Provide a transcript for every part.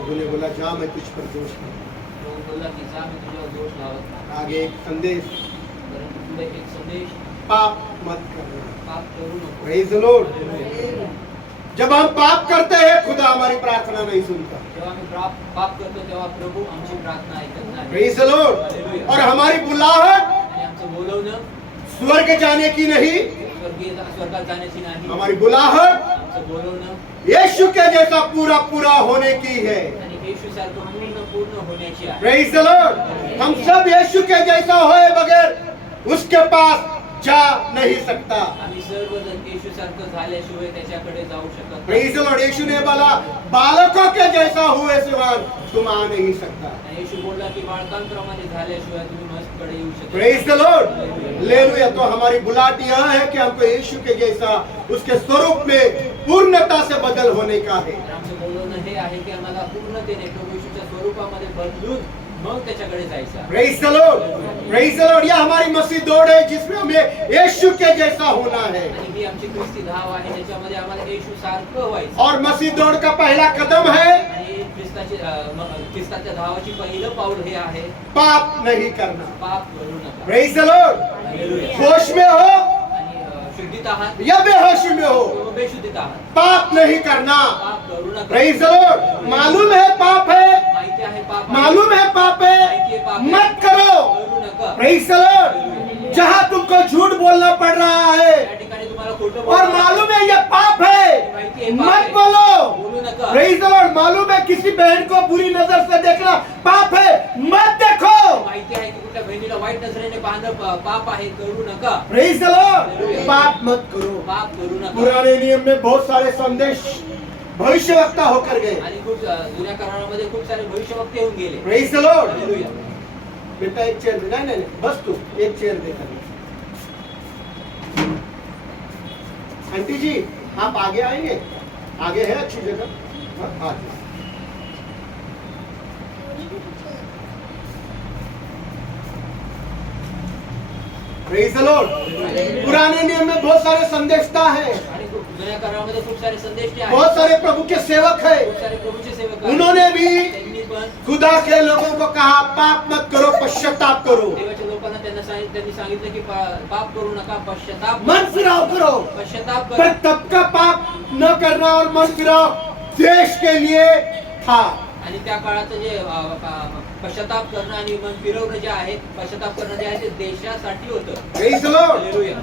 प्रभु ने बोला जा मैं तुझ पर दोष नहीं। प्रभू बोलला की जा मी तुझ्यावर दोष लावत नाही. आगे एक संदेश, परंतु पुढे एक संदेश, पाप मत करना। पाप करू नको. Praise the Lord. जब हम पाप करते हैं खुदा हमारी प्रार्थना नहीं सुनता। जेव्हा आम्ही पाप करतो तेव्हा प्रभू आमची प्रार्थना ऐकत नाही. Praise the Lord. और हमारी बुलाहट आणि आमचं बोलवणं स्वर्ग जाने की नहीं, स्वर्गात जाण्याची नाही. हमारी बुलाहट आमचं बोलवणं यीशु के जैसा पूरा पूरा होने की है। आणि येशू सारखं पूर्ण होण्याची आहे. Praise the Lord. हम सब यीशु के जैसा होए बगैर उसके पास जा नहीं सकता। आम्ही सर्वजण येशू सारखं झाल्याशिवाय त्याच्याकडे जाऊ शकत नाही. Praise the Lord. यीशु ने बोला बालकों के जैसा हुए सिवा तुम आ नहीं सकता। आणि येशू बोलला की बाळकांप्रमाणे झाल्याशिवाय तुम्ही माझ्याकडे येऊ शकत प्रेज द लॉर्ड। हालेलुया। तो हमारी बुलाहट यह है कि हमको यीशु के जैसा उसके स्वरूप में पूर्णता से बदल होने का है। तर आमचं बोलणं हे आहे की आम्हाला पूर्णतेने प्रभू येशूच्या स्वरूपामध्ये बदलून मग त्याच्याकडे जायचं. Praise the Lord. Praise the Lord. यह हमारी मसीह दौड़ है जिसमें हमें यीशु के जैसा होना है। आणि ही आमची ख्रिस्ती धाव आहे ज्याच्यामध्ये आम्हाला येशू सारखं व्हायचं. और मसीह दौड़ का पहला कदम है आणि ख्रिस्ताच्या धावाची पहिलं पाऊल हे आहे पाप नहीं करना। पाप करू नका. Praise the Lord. हालेलुया. होश में हो आणि शुद्धीत आहात या बेहोशी में हो, किंवा बेशुद्धीत आहात, पाप नहीं करना। पाप करू नका. Praise the Lord. मालूम है पाप है, माहिती आहे पाप आहे. मालूम है पाप है, मत करो। करू नका. Praise the Lord. जहां तुमको झूठ बोलना पड़ रहा है त्या ठिकाणी तुम्हाला खोटं और बोलावं मालूम है ये पाप है, माहिती आहे पाप मत आहे. बोलो। बोलू नका. Praise the Lord. मालूम है किसी बहन को बुरी नजर से देखना पाप है, मत देखो। माहिती आहे की कुठल्या बहिणीला वाईट नजरेने पाहणं पाप आहे, करू नका. Praise the Lord. पाप मत करो। पाप करू नका. पुराने नियम में बहुत सारे संदेश भविष्यवक्ता होकर गए। आणि खूप जुन्या करारामध्ये खूप सारे भविष्यवक्ते होऊन गेले. Praise the Lord. हालेलुया. बेटा एक चेयर दे। नहीं, बस तू एक चेयर देकर। आंटी जी आप आगे आएंगे, आगे है अच्छी जगह। हाँ, आ जाओ। Praise the Lord. पुराने नियम में बहुत सारे संदेशता है, आणि जुन्या करारामध्ये खूप सारे संदेश आहेत. बहुत सारे प्रभु के सेवक है। खूप सारे प्रभूचे सेवक आहेत. उन्होंने भी त्यांनी पण खुदा के लोगों को कहा पाप मत करो, पश्चाताप करो, देवाच्या लोकांना त्यांनी सांगितलं की पाप करू नका, पश्चाताप मन फिराव करो। पश्चाताप पर करा. तब का पाप न करना और मन फिराव देश के लिए था। आणि त्या काळाचं जे पश्चाताप करणं आणि मन फिरवणं जे आहे, पश्चाताप करणं जे आहे ते देशासाठी होतं. Praise the Lord.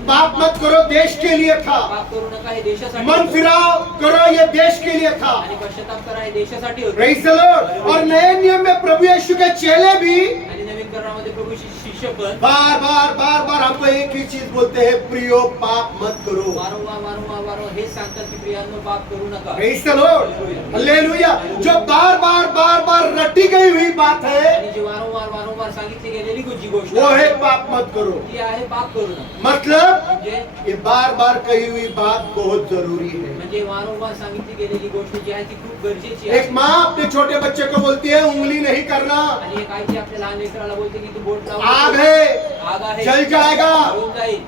पाप मत करो देश के लिए था, पाप करू नका हे देशासाठी मन होतं. फिराव करो ये देश के लिए था। आणि पश्चाताप करा हे देशासाठी होतं. Praise the Lord. और नए नियम में प्रभु यीशु के चेले भी आणि नवीन करारामध्ये प्रभूचे शिष्य पण बार बार बार बार हमको एक ही चीज बोलते हैं, प्रियो पाप मत करो। वारंवार हेच सांगतात की प्रियांनो पाप करू नका. Praise the Lord. हालेलुया। जो बार बार रटी गई हुई बात है आणि जी वारंवार सांगितली गेलेली जी गोष्ट वो है पाप मत करो। ती आहे पाप करू नका. मतलब म्हणजे ये बार बार कही हुई बात बहुत जरूरी है। म्हणजे वारंवार सांगितली गेलेली गोष्ट जी आहे ती खूप गरजेची एक आहे. माँ अपने छोटे बच्चे को बोलती है उंगली नहीं करना, आणि एक आईची आपल्या लहान लेकराला बोलते की तू बोट लावू आग नको. है, आग आहे, जल जाएगा, जळून जाईल.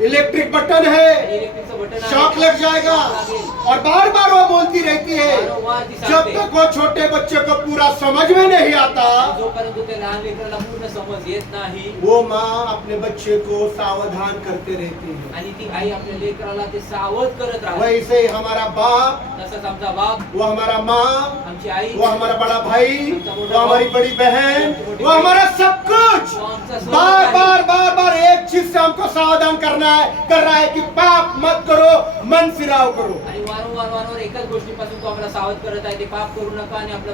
इलेक्ट्रिक बटन आणि है, इलेक्ट्रिकचं बटन आहे, शॉक लग जाएगा। शॉक लागेल. और बार बार वो बोलती रहती है। वारंवार ती जब सांगते. तक वो छोटे बच्चे को पूरा समझ में नहीं आता जोपर्यंत त्या लहान लेकराला पूर्ण समज येत नाही वो माँ अपने बच्चे को सावधान करते रहती है। आणि ती आई आपल्या लेकराला ते सावध करत राहते. वैसे ही हमारा बाप, तसंच आमचा बाप, वो हमारा माँ, आमची आई, वो हमारा बड़ा भाई, वो हमारी बड़ी बहन, वो हमारा सब कुछ वो आमचा सर्व बार काही. बार एक चीज से हमको सावधान कर रहा है कि पाप मत करो, मन फिराव करो। आणि वारंवार एकाच गोष्टीपासून तो आपल्याला सावध करत आहे, ते पाप करू नका आणि आपला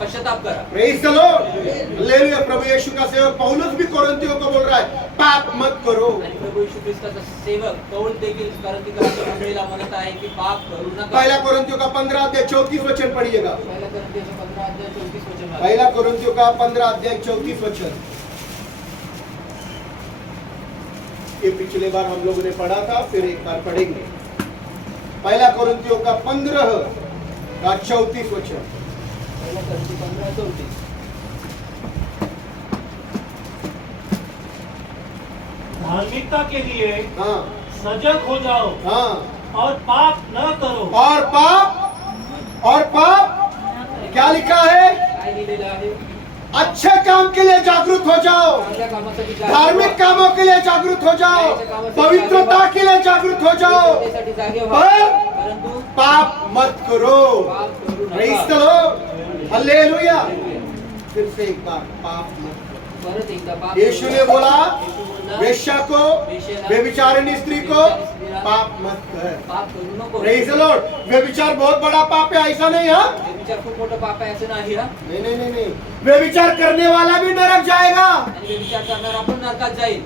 पश्चाताप करा. Praise the Lord. हालेलुया। प्रभु यीशु का सेवक पौलुस भी कोरिन्थियों को बोल रहा है पाप मत करो। आणि प्रभू येशू ख्रिस्ताचा सेवक पौल देखील कोरिन्थीच्या मंडळीला म्हणत आहे की पाप करू नका. पहला कोरिन्थियों का 15 अध्याय 34 वचन पढ़िएगा। पहिला कोरिन्थीच्या 15 अध्याय 34 वचन आहे. पहला कोरिन्थियों का 15 अध्याय 34 वचन। ये पिछले बार हम लोगों ने पढ़ा था, फिर एक बार पढ़ेंगे। पहला कोरिन्थियों का 15 का 34 वचन। पहिला कोरिन्थी 15:34. धार्मिकता के लिए हाँ सजग हो जाओ हाँ। और पाप न करो। और पाप क्या क्या लिखा है? काय लिहिलेलं आहे? अच्छे काम के लिए जागरूक हो जाओ, चांगल्या कामासाठी जागे धार्मिक व्हा. कामों के लिए जागरूक हो जाओ, पवित्रता के लिए जागरूक हो जाओ, पवित्रतेसाठी जागे व्हा. पर परंतु पाप मत करो. पाप करू प्रेज द नका. Lord, hallelujah. फिर से एक बार, पाप मत करो. परत एकदा पाप यीशु ने करू बोला नका. यीशु बोलला, वेश्या को, व्यभिचारिणी स्त्री को पाप मत कर. पाप करू नको. Praise the Lord. व्यभिचार बहुत बड़ा पाप है, ऐसा नहीं है. व्यभिचार खूप मोठं पाप आहे असं नाही हा. नहीं नहीं नहीं नहीं, व्यभिचार करने वाला भी नरक जाएगा, आणि व्यभिचार करणारा पण नरकात जाईल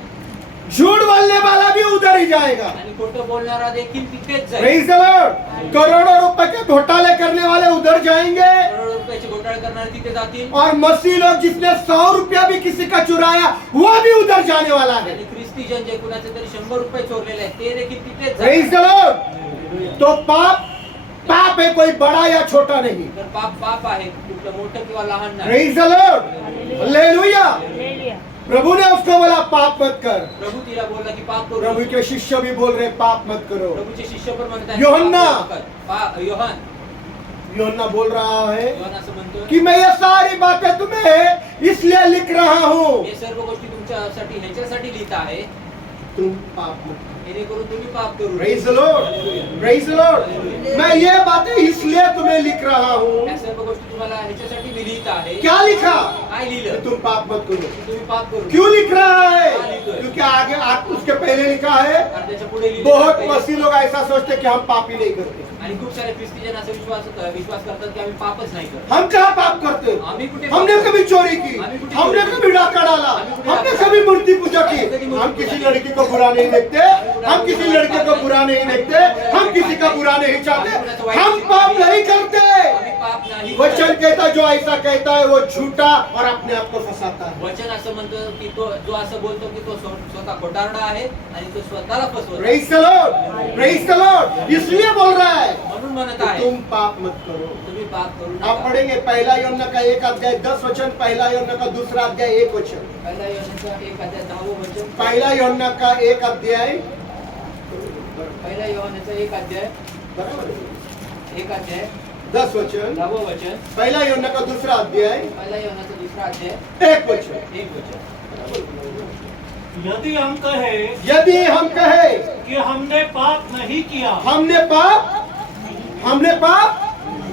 झूठ बोलने वाला भी उधर ही जाएगा. आणि खोटं बोलणारा देखील तिथेच जाईल. Praise the Lord. करोड़ों रुपए के घोटाले करने वाले उधर जाएंगे, करोडो रुपयाचे घोटाळे करणारे तिथे जातील और मसीह लोग जिसने 100 रुपया भी किसी का चुराया वो भी उधर जाने वाला है. आणि ख्रिस्ती जन जे कुणाचे तरी 100 रुपये चोरलेले आहेत ते देखील तिथेच प्रेज द जातील. लॉर्ड. तो पाप है, कोई बड़ा या छोटा नहीं. तर पाप पाप आहे, कुठलं मोठं किंवा लहान नाही. Praise the Lord, hallelujah. प्रभु ने उसको बोला पाप मत कर. प्रभू तिला बोलला की पाप करू प्रभु नको. के शिष्य भी बोल रहे पाप मत करो. प्रभूचे शिष्य पण म्हणतात योहन्ना. योहान यूहन्ना बोल रहा है योहान असं म्हणतो कि मैं ये सारी बातें तुम्हें इसलिए लिख रहा हूँ, हे सर्व गोष्टी तुमच्यासाठी ह्याच्यासाठी लिहित आहे तुम पाप मत करो. जेणेकरून तुम्ही पाप करू नये. Praise the Lord. Praise the Lord. मैं ये बातें इसलिए तुम्हें लिख रहा हूँ. या सर्व गोष्टी तुम्हाला ह्याच्यासाठी मी लिहित आहे. क्या लिखा? काय कि लिहिलं? तुम पाप मत करो. की तुम्ही पाप करू नये. क्यों लिख रहा है? क्या लिखा है? क्योंकि आगे उसके पहले लिखा है, कारण त्याच्या पुढे लिहिलं बहुत आहे. मसीह लोग ऐसा सोचते कि हम पाप ही नहीं करते. आणि खूप सारे ख्रिस्ती जन असं विश्वास करतात की आम्ही पापच नाही करत. हम कहाँ पाप करते? आम्ही कुठे हमने पाप कभी चोरी की, आम्ही कुठे हमने चोरी कभी डाका डाला, हमने कभी मूर्ति पूजा की. हम किसी लड़की को बुरा नहीं देखते, हम किसी लड़के को बुरा नहीं देखते, हम किसी का बुरा नहीं चाहते, हम पाप नहीं करते. आम्ही पाप नाही करत. वचन कहता है, जो ऐसा कहता है वो झूठा और अपने आप को फंसाता है. वचन असं म्हणतो की तो जो असं बोलतो की तो स्वतः खोटारडा आहे आणि तो स्वतःला फसवतो. Praise the Lord, praise the Lord. इसलिए बोल रहा है म्हणून म्हणत कि आहे तुम पाप मत करो. तुम्ही पाप करू आप नका. पढ़ेंगे पहला यूहन्ना का 1 अध्याय 10 वचन, पहला यूहन्ना का 2 अध्याय 1 वचन. पहिला योहानचा 1 अध्याय 10 वचन. पहला यूहन्ना का 1 अध्याय, पहिला योहानचा 1 अध्याय बराबर 1 अध्याय 10 वचन. 10 वचन. पहला यूहन्ना का 2 अध्याय पहिला योहानचा 2 अध्याय 1 वचन. 1 वचन. यदि हम कहे यदि हम कहे कि हमने पाप नहीं किया हमने पाप,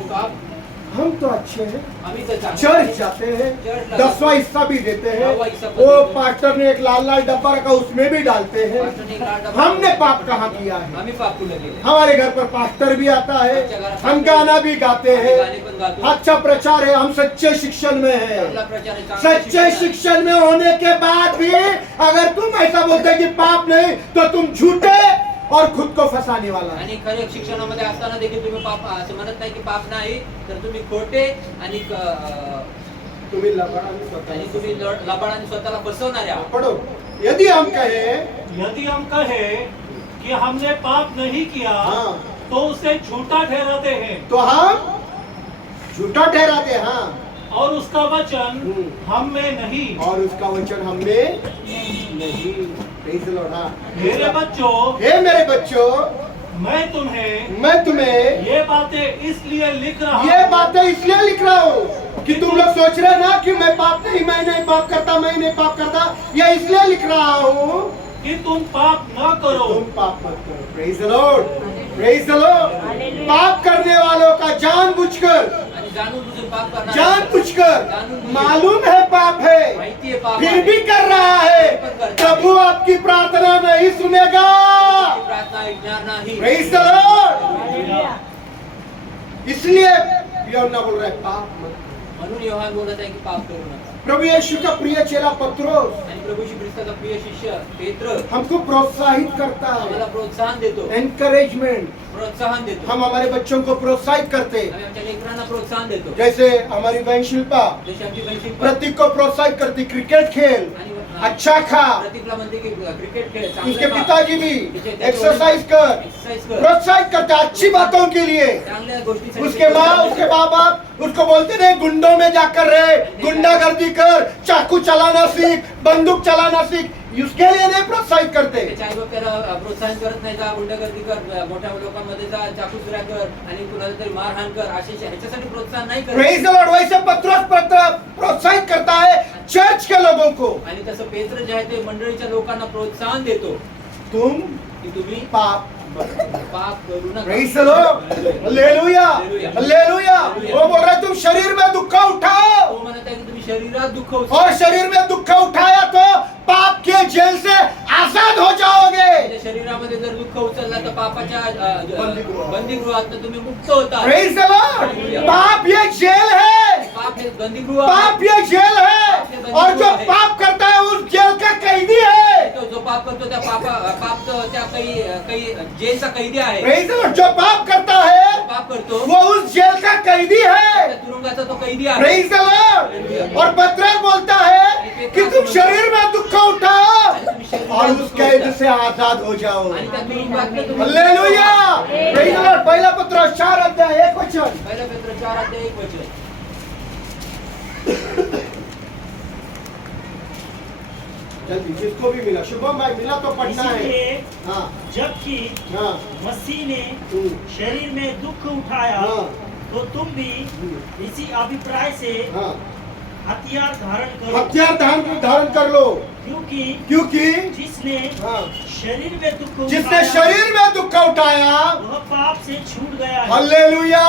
पाप हम तो अच्छे हैं, आम्ही तर चांगले चर्च जाते हैं, 10वां हिस्सा भी देते हैं, 10वां हिस्सा वो देते हैं. पास्टर ने एक लाल लाल डब्बा रखा उसमें भी डालते हैं. पास्टरने एक लाल डब्बा- हमने पाप कहाँ किया है? आम्ही पाप कुठे केले? हमारे घर पर पास्टर भी आता है, हम गाना भी गाते आम्ही हैं, गाणे पण गातो. अच्छा प्रचार है, हम सच्चे शिक्षण में है. चांगला प्रचार आहे, चांगला सच्चे शिक्षण में होने के बाद भी अगर तुम ऐसा बोलते कि पाप नहीं, तो तुम झूठे और खुद को फंसाने वाला है. आणि खरे शिक्षणामध्ये असताना देखील तुम्ही पाप असं म्हणत नाही की पाप नाही, तर तुम्ही खोटे आणि तुम्ही लबाडाने स्वतःला आणि तुम्ही लबाडाने स्वतःला फसवणारे आहात. पढ़ो. यदि हम कहे, यदि हम कहे कि हमने पाप नहीं किया हाँ, तो उसे झूठा ठहराते हैं तो हम झूठा ठहराते हैं. हाँ, और उसका वचन हम में नहीं. और उसका वचन हमें नहीं. Praise the Lord. हाँ. मेरे बच्चों, हे मेरे बच्चों, मैं तुम्हें ये बातें इसलिए लिख रहा ये हूं बातें इसलिए लिख रहा हूँ कि तुम लोग सोच रहे ना कि मैं नहीं पाप करता, मैं नहीं पाप करता. ये इसलिए लिख रहा हूँ कि तुम पाप न करो. तुम पाप मत करो. Praise the Lord, praise the Lord. पाप करने वालों का जानबूझकर, आणि जाणून बुजून पाप करणार जानबूझकर मालूम है पाप है, माहिती आहे पाप फिर आहे. भी कर रहा है, प्रभु आपकी प्रार्थना नहीं सुनेगा. प्रार्थना ऐकणार नाही. Praise the Lord. इसलिए यूहन्ना बोल रहा है पाप मत करो. म्हणून योहान बोलत आहे की पाप करू नका. प्रभु यीशु का प्रिय चेला पत्रोस आणि प्रभू श्री ख्रिस्ताचा प्रिय शिष्य पेत्र हमको प्रोत्साहित करता आम्हाला है, प्रोत्साहन देतो. एनकरेजमेंट. प्रोत्साहन देतो. हम हमारे बच्चों को प्रोत्साहित करते, आम्ही आमच्या लेकरांना प्रोत्साहन देतो. जैसे हमारी बहन शिल्पा जशी आमची बहीण शिल्पा प्रतीक को प्रोत्साहित करती, क्रिकेट खेल, आणि अच्छा खा. प्रतीकला म्हणते की क्रिकेट खेळ चांगलं उसके खा. पिताजी भी एक्सरसाइज कर, एक्सरसाइज कर. प्रोत्साहित करते अच्छी बातों के लिए. चांगल्या गोष्टीसाठी उसके माँ, उसके बाप उसको बोलते नहीं गुंडों में जाकर रहे, गुंडागर्दी कर, चाकू चलाना सीख, बंदूक चलाना सीख, उसके लिए नहीं प्रोत्साहित करते। त्याचे आई बाप त्याला प्रोत्साहन करत नाही, जा गुंडगर्दी कर, मोठ्या लोकांमध्ये जा, चाकू चुरा कर आणि कुणाला तरी मारहाण कर, असे ह्याच्यासाठी प्रोत्साहन नाही करत। Praise the Lord. वैसे पत्रोस प्रोत्साहित करता है चर्च के लोगों को, आणि तसं पेत्र जे आहे ते मंडळीच्या लोकांना प्रोत्साहन देतो तुम की तुम्ही पाप पाप करू नका। Praise the Lord, hallelujah hallelujah. वो बोल रहा है तुम शरीर में दुख उठाओ, तो म्हणत आहे की तुम्ही शरीरात दुःख और शरीर में दुख उठाया तो पाप के जेल से आजाद हो जाओगे। म्हणजे शरीरामध्ये जर दुःख उचलला तर पापाच्या बंदीगृहात तुम्ही मुक्त होता। Praise the Lord. पाप ये जेल है, पाप हे बंदीगृह पाप ये जेल है, और जो पाप करता है उस जेल का कैदी है। तो जो पाप करतो त्या पाप तो त्या काही जेलचा कैदी आहे। Praise the Lord. जो पाप करता है पाप करतो वो उस जेल का कैदी है। त्या तुरुंगाचा तो कैदी आहे। Praise the Lord. और पत्रस बोलता है कि तुम शरीर में दुख उठाओ और उस कैद से आजाद हो जाओ। आणि त्या तुरुंगातनं तुम्ही हालेलुया। Praise the Lord. पहला पत्रस 4 अध्याय 1 वचन। पहिला पेत्र 4 अध्याय 1 वचन। जल्दी जिसको भी मिला, शुभम भाई मिला तो पढ़ना है। इसीलिए हाँ जबकि हाँ मसीह ने हम्म, शरीर में दुख उठाया हाँ। तो तुम भी इसी अभिप्राय से हाँ। हथियार धारण करो, हथियार धारण कर लो, क्योंकि जिसने हाँ, शरीर में दुख जिसने उठाया शरीर में दुख उठाया, वह पाप से छूट गया है। Hallelujah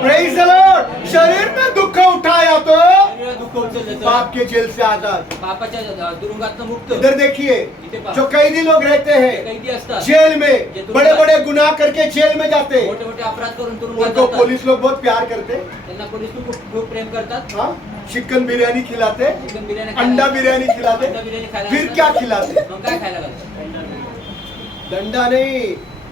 praise the Lord. शरीर में दुख उठाया तो शरीरात दुःख उचललं तर पाप के जेल से आजाद। पापाच्या तुरुंगातनं मुक्त। इधर देखिए, जो कैदी लोग रहते जे हैं कैदी असतात जेल में, बड़े बड़े गुनाह करके जेल में जाते, मोठे मोठे अपराध करून तुरुंगात उनको जातात। पुलिस लोग बहुत प्यार करते, त्यांना पोलीस लोक खूप प्रेम करतात। हाँ, चिकन बिरयानी खिलाते, चिकन बिर्याणी अंडा बिरयानी खिलाते, अंडा बिर्याणी खायला फिर घालतात। क्या खिलाते? मग काय खायला घालतात? डंडा नहीं,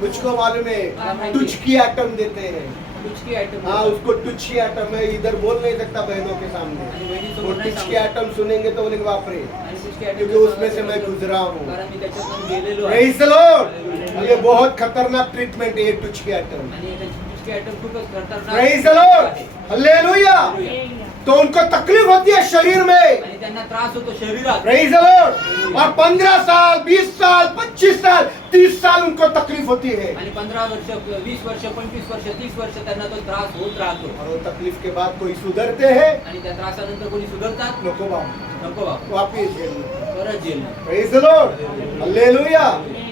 मुझको मालूम है, टुचकी आइटम देते हैं। कुचकी आयटम हाँ, उसको टुचकी आइटम है, इधर बोल नहीं सकता बहनों के सामने। आणि वहिनीसमोर वो नाही टुचकी सांगू। आइटम सुनेंगे तो बोलेंगे बाप रे, आणि कुचकी आयटम क्योंकि उसमें से मैं गुजरा हूँ। कारण मी त्याच्यातून गेलेलो आहे। Praise the Lord. ये बहुत खतरनाक ट्रीटमेंट है ये टुचकी आइटम। आणि कुचकी आयटम खूपच खतरनाक प्रेज द लॉर्ड, आहे। हालेलुया। हालेलुया। तो उनको तकलीफ होती है शरीर में। आणि त्यांना त्रास होतो शरीरात। Praise the Lord. और 15 साल, 20 साल, 25 साल, 30 साल उनको तकलीफ होती है। आणि 15 वर्ष, 20 वर्ष, 25 वर्ष, 30 वर्ष त्यांना तो त्रास होत राहतो। और वो तकलीफ के बाद कोई सुधरते हैं, आणि त्या त्रासानंतर कोणी सुधरतात? नको बाप नको बाबा, वापिस जेल में। परत jail. Praise the Lord, hallelujah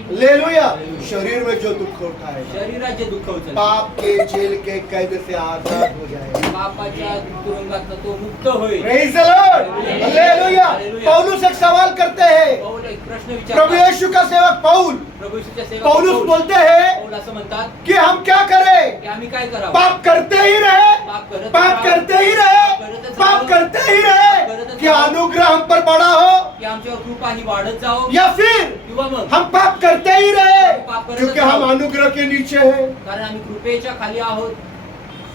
hallelujah. शरीर में जो दुख होता है, शरीरात जे दुःख उचलतं, पाप के जेल के कैद से आजाद हो जाए। पापाच्या तुरुंगातनं तो मुक्त होईल। Praise the Lord, hallelujah. पौलुस एक सवाल करते हैं, पौल एक प्रश्न प्रभु विचारतात। यीशु का सेवक पौल, प्रभू येशूच्या सेवक पौलुस पौल बोलते हैं पौल असं म्हणतात कि हम क्या करें? की आम्ही काय करावं? पाप करते ही रहे, पाप करते ही रहे, पाप करते ही रहे, कि अनुग्रह हम पर बड़ा हो, की आमच्यावर कृपा ही वाढत जाओ, या फिर किंवा मग हम पाप करते ही रहे क्योंकि हम अनुग्रह के नीचे हैं। कारण आम्ही कृपेच्या खाली आहोत।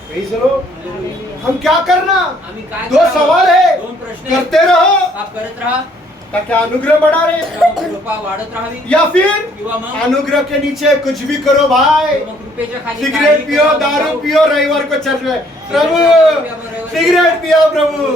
Praise the Lord. हम क्या करना? आम्ही काय दो करावं? सवाल है, दोन प्रश्न आहेत। करते रहो पाप करत राहा, ताकि अनुग्रह बढ़ा रहे, किंवा कृपा वाढत राहावी, या फिर किंवा मग अनुग्रह के नीचे कुछ भी करो भाई, मग कृपेच्या खाली सिगरेट काही पियो, करा, दारू जाऊ। पियो, रविवार को चर्च में प्रभु सिगरेट पियो प्रभु,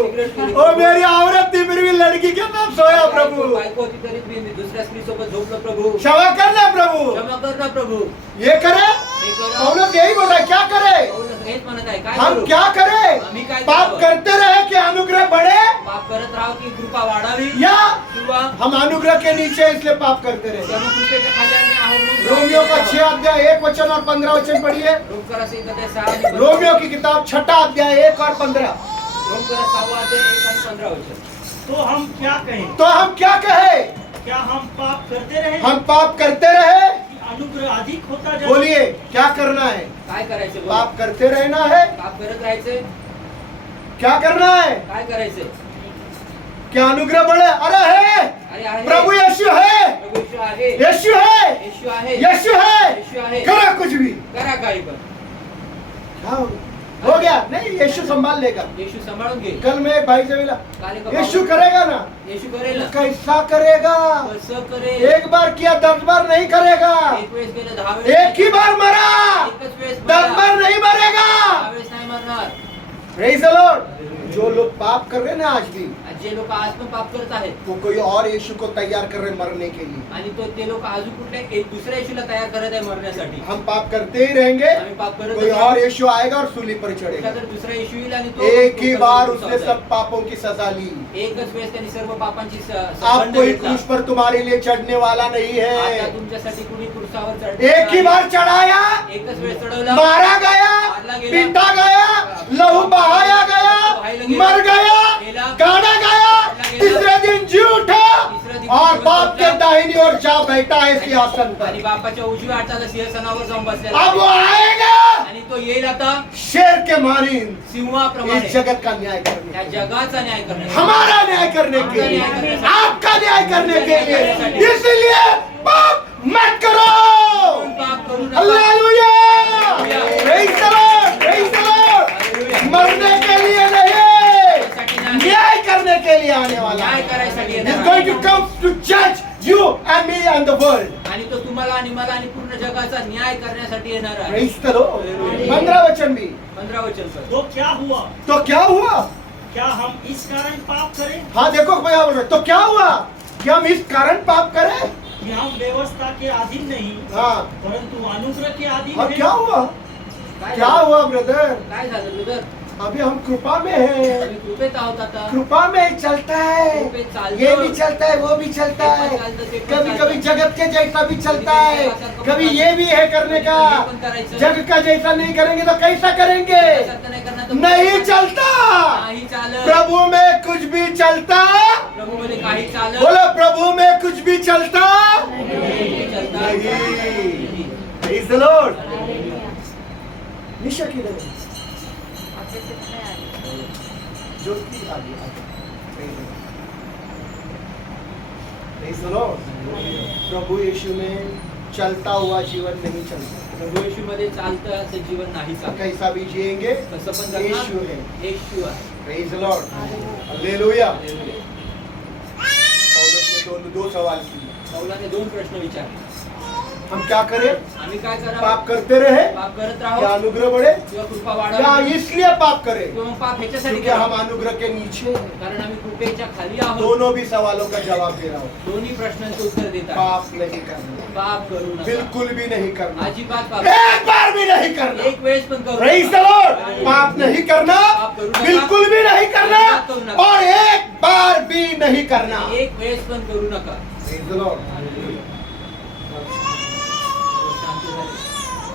ओ मेरी औरत थी फिर भी लड़की के साथ सोया प्रभु, बायको होती तरी मी दुसऱ्या स्त्री सोबत झोपलो प्रभू, क्षमा करना प्रभू। क्षमा कर ना प्रभू। ये करे, हे करा। पौलुस यही बोल रहा है, क्या करे? पौल हेच म्हणत आहे, काय हम करू? क्या करें? आम्ही काय पाप करावं? करते रहे कि अनुग्रह बढ़े, पाप करत राहावं की कृपा वाढावी, या किंवा हम अनुग्रह के नीचे इसलिए पाप करते रहे। त्यामुळे कृपेच्या खाली आम्ही आहोत म्हणून रोमियो का 6 अध्याय 1 वचन और 15 वचन पढ़िए। रोमकरा 6 रोमियो की किताब 6 अध्याय 1 और 15। रोमकरा 6 अध्याय 1 आणि 15 वचन। तो हम क्या कहें? तो हम क्या कहे? क्या हम पाप करते रहे? हम पाप करते रहे? अनुग्रह अधिक होता जाए? बोलिए क्या करना है? काय करायचं बोल? पाप करते रहना है? पाप करत राहायचे? क्या करना है? काय करायचं? क्या अनुग्रह बढ़े? अरे है, अरे आहे, प्रभु यीशु है, प्रभू येशू आहे, यीशु है, येशू आहे, यीशु है, येशू आहे, करा कुछ भी। करा काही पण। हाँ, हो गया नहीं, यीशु संभाल लेगा। येशू सांभाळून घे। कल मैं एक भाई से मिला, काले का यीशु बाबा- करेगा ना? येशू करेल ना? कैसा करेगा? कसं करेल? एक बार किया 10 बार नहीं करेगा, एक वेळेस केलं 10 वेळेस एक ही बार मरा, एकच वेळेस 10 बार नहीं मरेगा। 10 वेळेस नाही मरणार। Praise the Lord. जो लोग पाप कर रहे हैं ना आज भी, आणि जे लोक आज पण पाप करत आहेत वो कोई और यीशु को तैयार कर रहे हैं मरने के लिए। आणि ते लोक अजून कुठल्या एक दुसऱ्या येशूला तयार करत आहे मरण्यासाठी। हम पाप करते ही रहेंगे, आम्ही पाप करत कोई राहू। और यीशु आएगा और सूली पर चढ़ेगा। एखादा दुसरा येशू येईल आणि तो एक ही बार उसने उचलता सब पापों की सजा ली। आहे। एकच वेळेस त्यांनी सर्व पापांची आप कोई क्रूस पर तुम्हारे लिए चढ़ने वाला नहीं आता है। तुमच्यासाठी कुणी क्रूसावर चढले एक ही बार चढ़ाया, एकच वेळेस चढवला, मारा गया, पीटा गया, लहू बहाया गया, मर गया, गाड़ा गया, तीसरे दिन जी उठा और बाप के दाहिनी ओर जा बैठा है सिंहासन पर। आणि बापाच्या उजव्या हाताला सिंहासनावर जाऊन बसलेला अब वो आहे। आएगा आणि तो येईल आता शेर के मानिंद सिंहाप्रमाणे इस जगत का न्याय करने, या जगाचा न्याय करण्यासाठी, हमारा न्याय करने के लिए, आपका न्याय करने के लिए। इसलिए पाप मत करो। पाप करू नका। Hallelujah, praise the Lord, praise the Lord. मरने के लिए नहीं, न्याय करने के लिए आने वाला न्याय है। करायसाठी He is येणार going to आहे। come to judge you and me and the world. आणि तो तुम्हाला आणि मला आणि पूर्ण जगाचा न्याय करण्यासाठी येणार आहे। Praise the Lord. 15 वचन भी। 15 वचन पर। तो क्या हुआ? तो क्या हुआ? क्या हम इस कारण पाप करें हाँ देखो भैया बोल रहे, तो क्या हुआ कि हम इस कारण पाप करें? कि हम व्यवस्था के अधीन नहीं हाँ, परंतु अनुग्रह के अधीन अब हैं? क्या हुआ? काय क्या झालं? हुआ ब्रदर? काय झालं ब्रदर? अभी हम कृपा में हैं। आम्ही कृपेत आहोत आता। कृपा में चलता है, कृपेत चालतो। ये भी चलता है, वो भी चलता है, कभी कभी जगत के जैसा भी चलता है, कभी ये भी है करने का। जग का जैसा नहीं करेंगे तो कैसा करेंगे? सारखं नाही करणार तर नहीं चलता। नाही चालत। प्रभु में कुछ भी चलता। प्रभू मध्ये काही चालत बोलो प्रभु में कुछ भी चलता नाही चलता नहीं। Praise the Lord. निशा की नहीं। ज्योति आगे आगे। Praise the Lord. प्रभु यीशु में चलता हुआ जीवन नहीं चलता। प्रभू येशू मध्ये चालतं असं जीवन नाही चालत। कैसा भी जिएंगे कसं पण येशू है। येशू आहे। Praise the Lord. हालेलुया। पौलुस ने दो सवाल किए। पौलाने 2 प्रश्न विचारले। हम क्या करें? आम्ही काय करावं? पाप करते रहे पाप करत या राहू अनुग्रह बढ़े, किंवा कृपा या वाढावी इसलिए पाप करें किंवा पाप ह्याच्यासाठी क्योंकि हम करावं? अनुग्रह के नीचे हैं। कारण आम्ही कृपेच्या खाली आहोत। दोनों भी सवालों का जवाब दे रहा हूँ। दोन्ही प्रश्नांचं उत्तर देतात। पाप नहीं करना, पाप करू नका। बिल्कुल भी नहीं करना, अजिबात पाप एक बार भी नहीं करना। एक वेळेस पण करू Praise the Lord. पाप नहीं करना, बिल्कुल भी नहीं करना और एक बार भी नहीं करना। एक वेळेस पण करू नका। Praise the Lord. शांत झाले।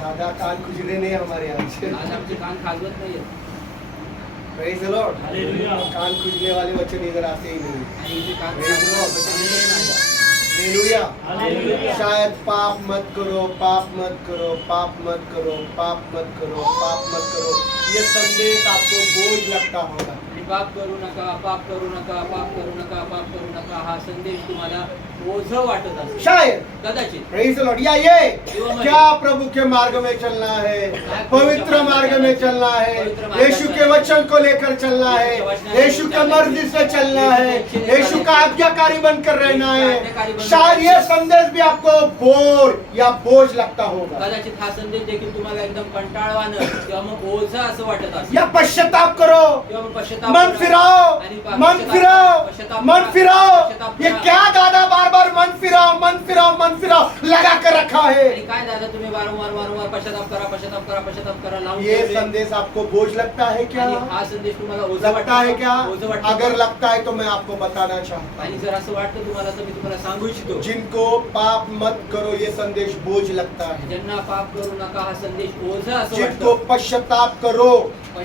दादा कान खुजले नहीं हमारे यहाँ से। आज आमचे कान खाजवत नाहीये Praise the Lord. हालेलुया। कान खुजने वाले वचन इधर आते ही नहीं। आणि इथे कान Praise the Lord. खाजवत नाही। हालेलुया। हालेलुया। शायद पाप मत करो, पाप मत करो, पाप मत करो, पाप मत करो, पाप मत करो, ये संदेश आपको बोझ लगता होगा। आणि पाप करू नका, पाप करू नका, पाप करू नका, पाप करू नका हा संदेश तुम्हाला ओझं वाटत असेल शायद कदाचित। Praise the Lord. या ये क्या प्रभु के मार्ग में चलना है, पवित्र मार्ग में चलना है, यीशु के वचन को लेकर चलना है, यीशु के मर्जी से चलना है, यीशु का आज्ञाकारी बनकर रहना है। शायद ये संदेश भी आपको बोर या बोझ लगता होगा। कदाचित हा संदेश देखील तुम्हाला एकदम कंटाळवाणं किंवा मग ओझं असं वाटत असेल या पश्चाताप करो, किंवा मग पश्चाताप मन करा। फिराओ, आणि मन फिराओ, पश्चाताप मन करा। फिराओ। पश्चाताप ये करा। क्या दादा बार बार मन फिराओ, मन फिराओ, मन फिराओ लगा कर रखा है। आणि काय दादा तुम्ही वारंवार वारंवार पश्चाताप करा, पश्चाताप करा, पश्चाताप करा लावून ये ठेवले। संदेश आपको बोझ लगता है क्या? आणि हा संदेश तुम्हाला ओझं लगता है क्या? ओझं वाटतं अगर का? लगता है तो मैं आपको बताना चाहता आणि हूँ, जर असं वाटतं तुम्हाला तर मी तुम्हाला सांगू इच्छितो जिनको पाप मत करो ये संदेश बोझ लगता है, ज्यांना पाप करू नका हा संदेश ओझं असं जिनको वाटतं, पश्चाताप करो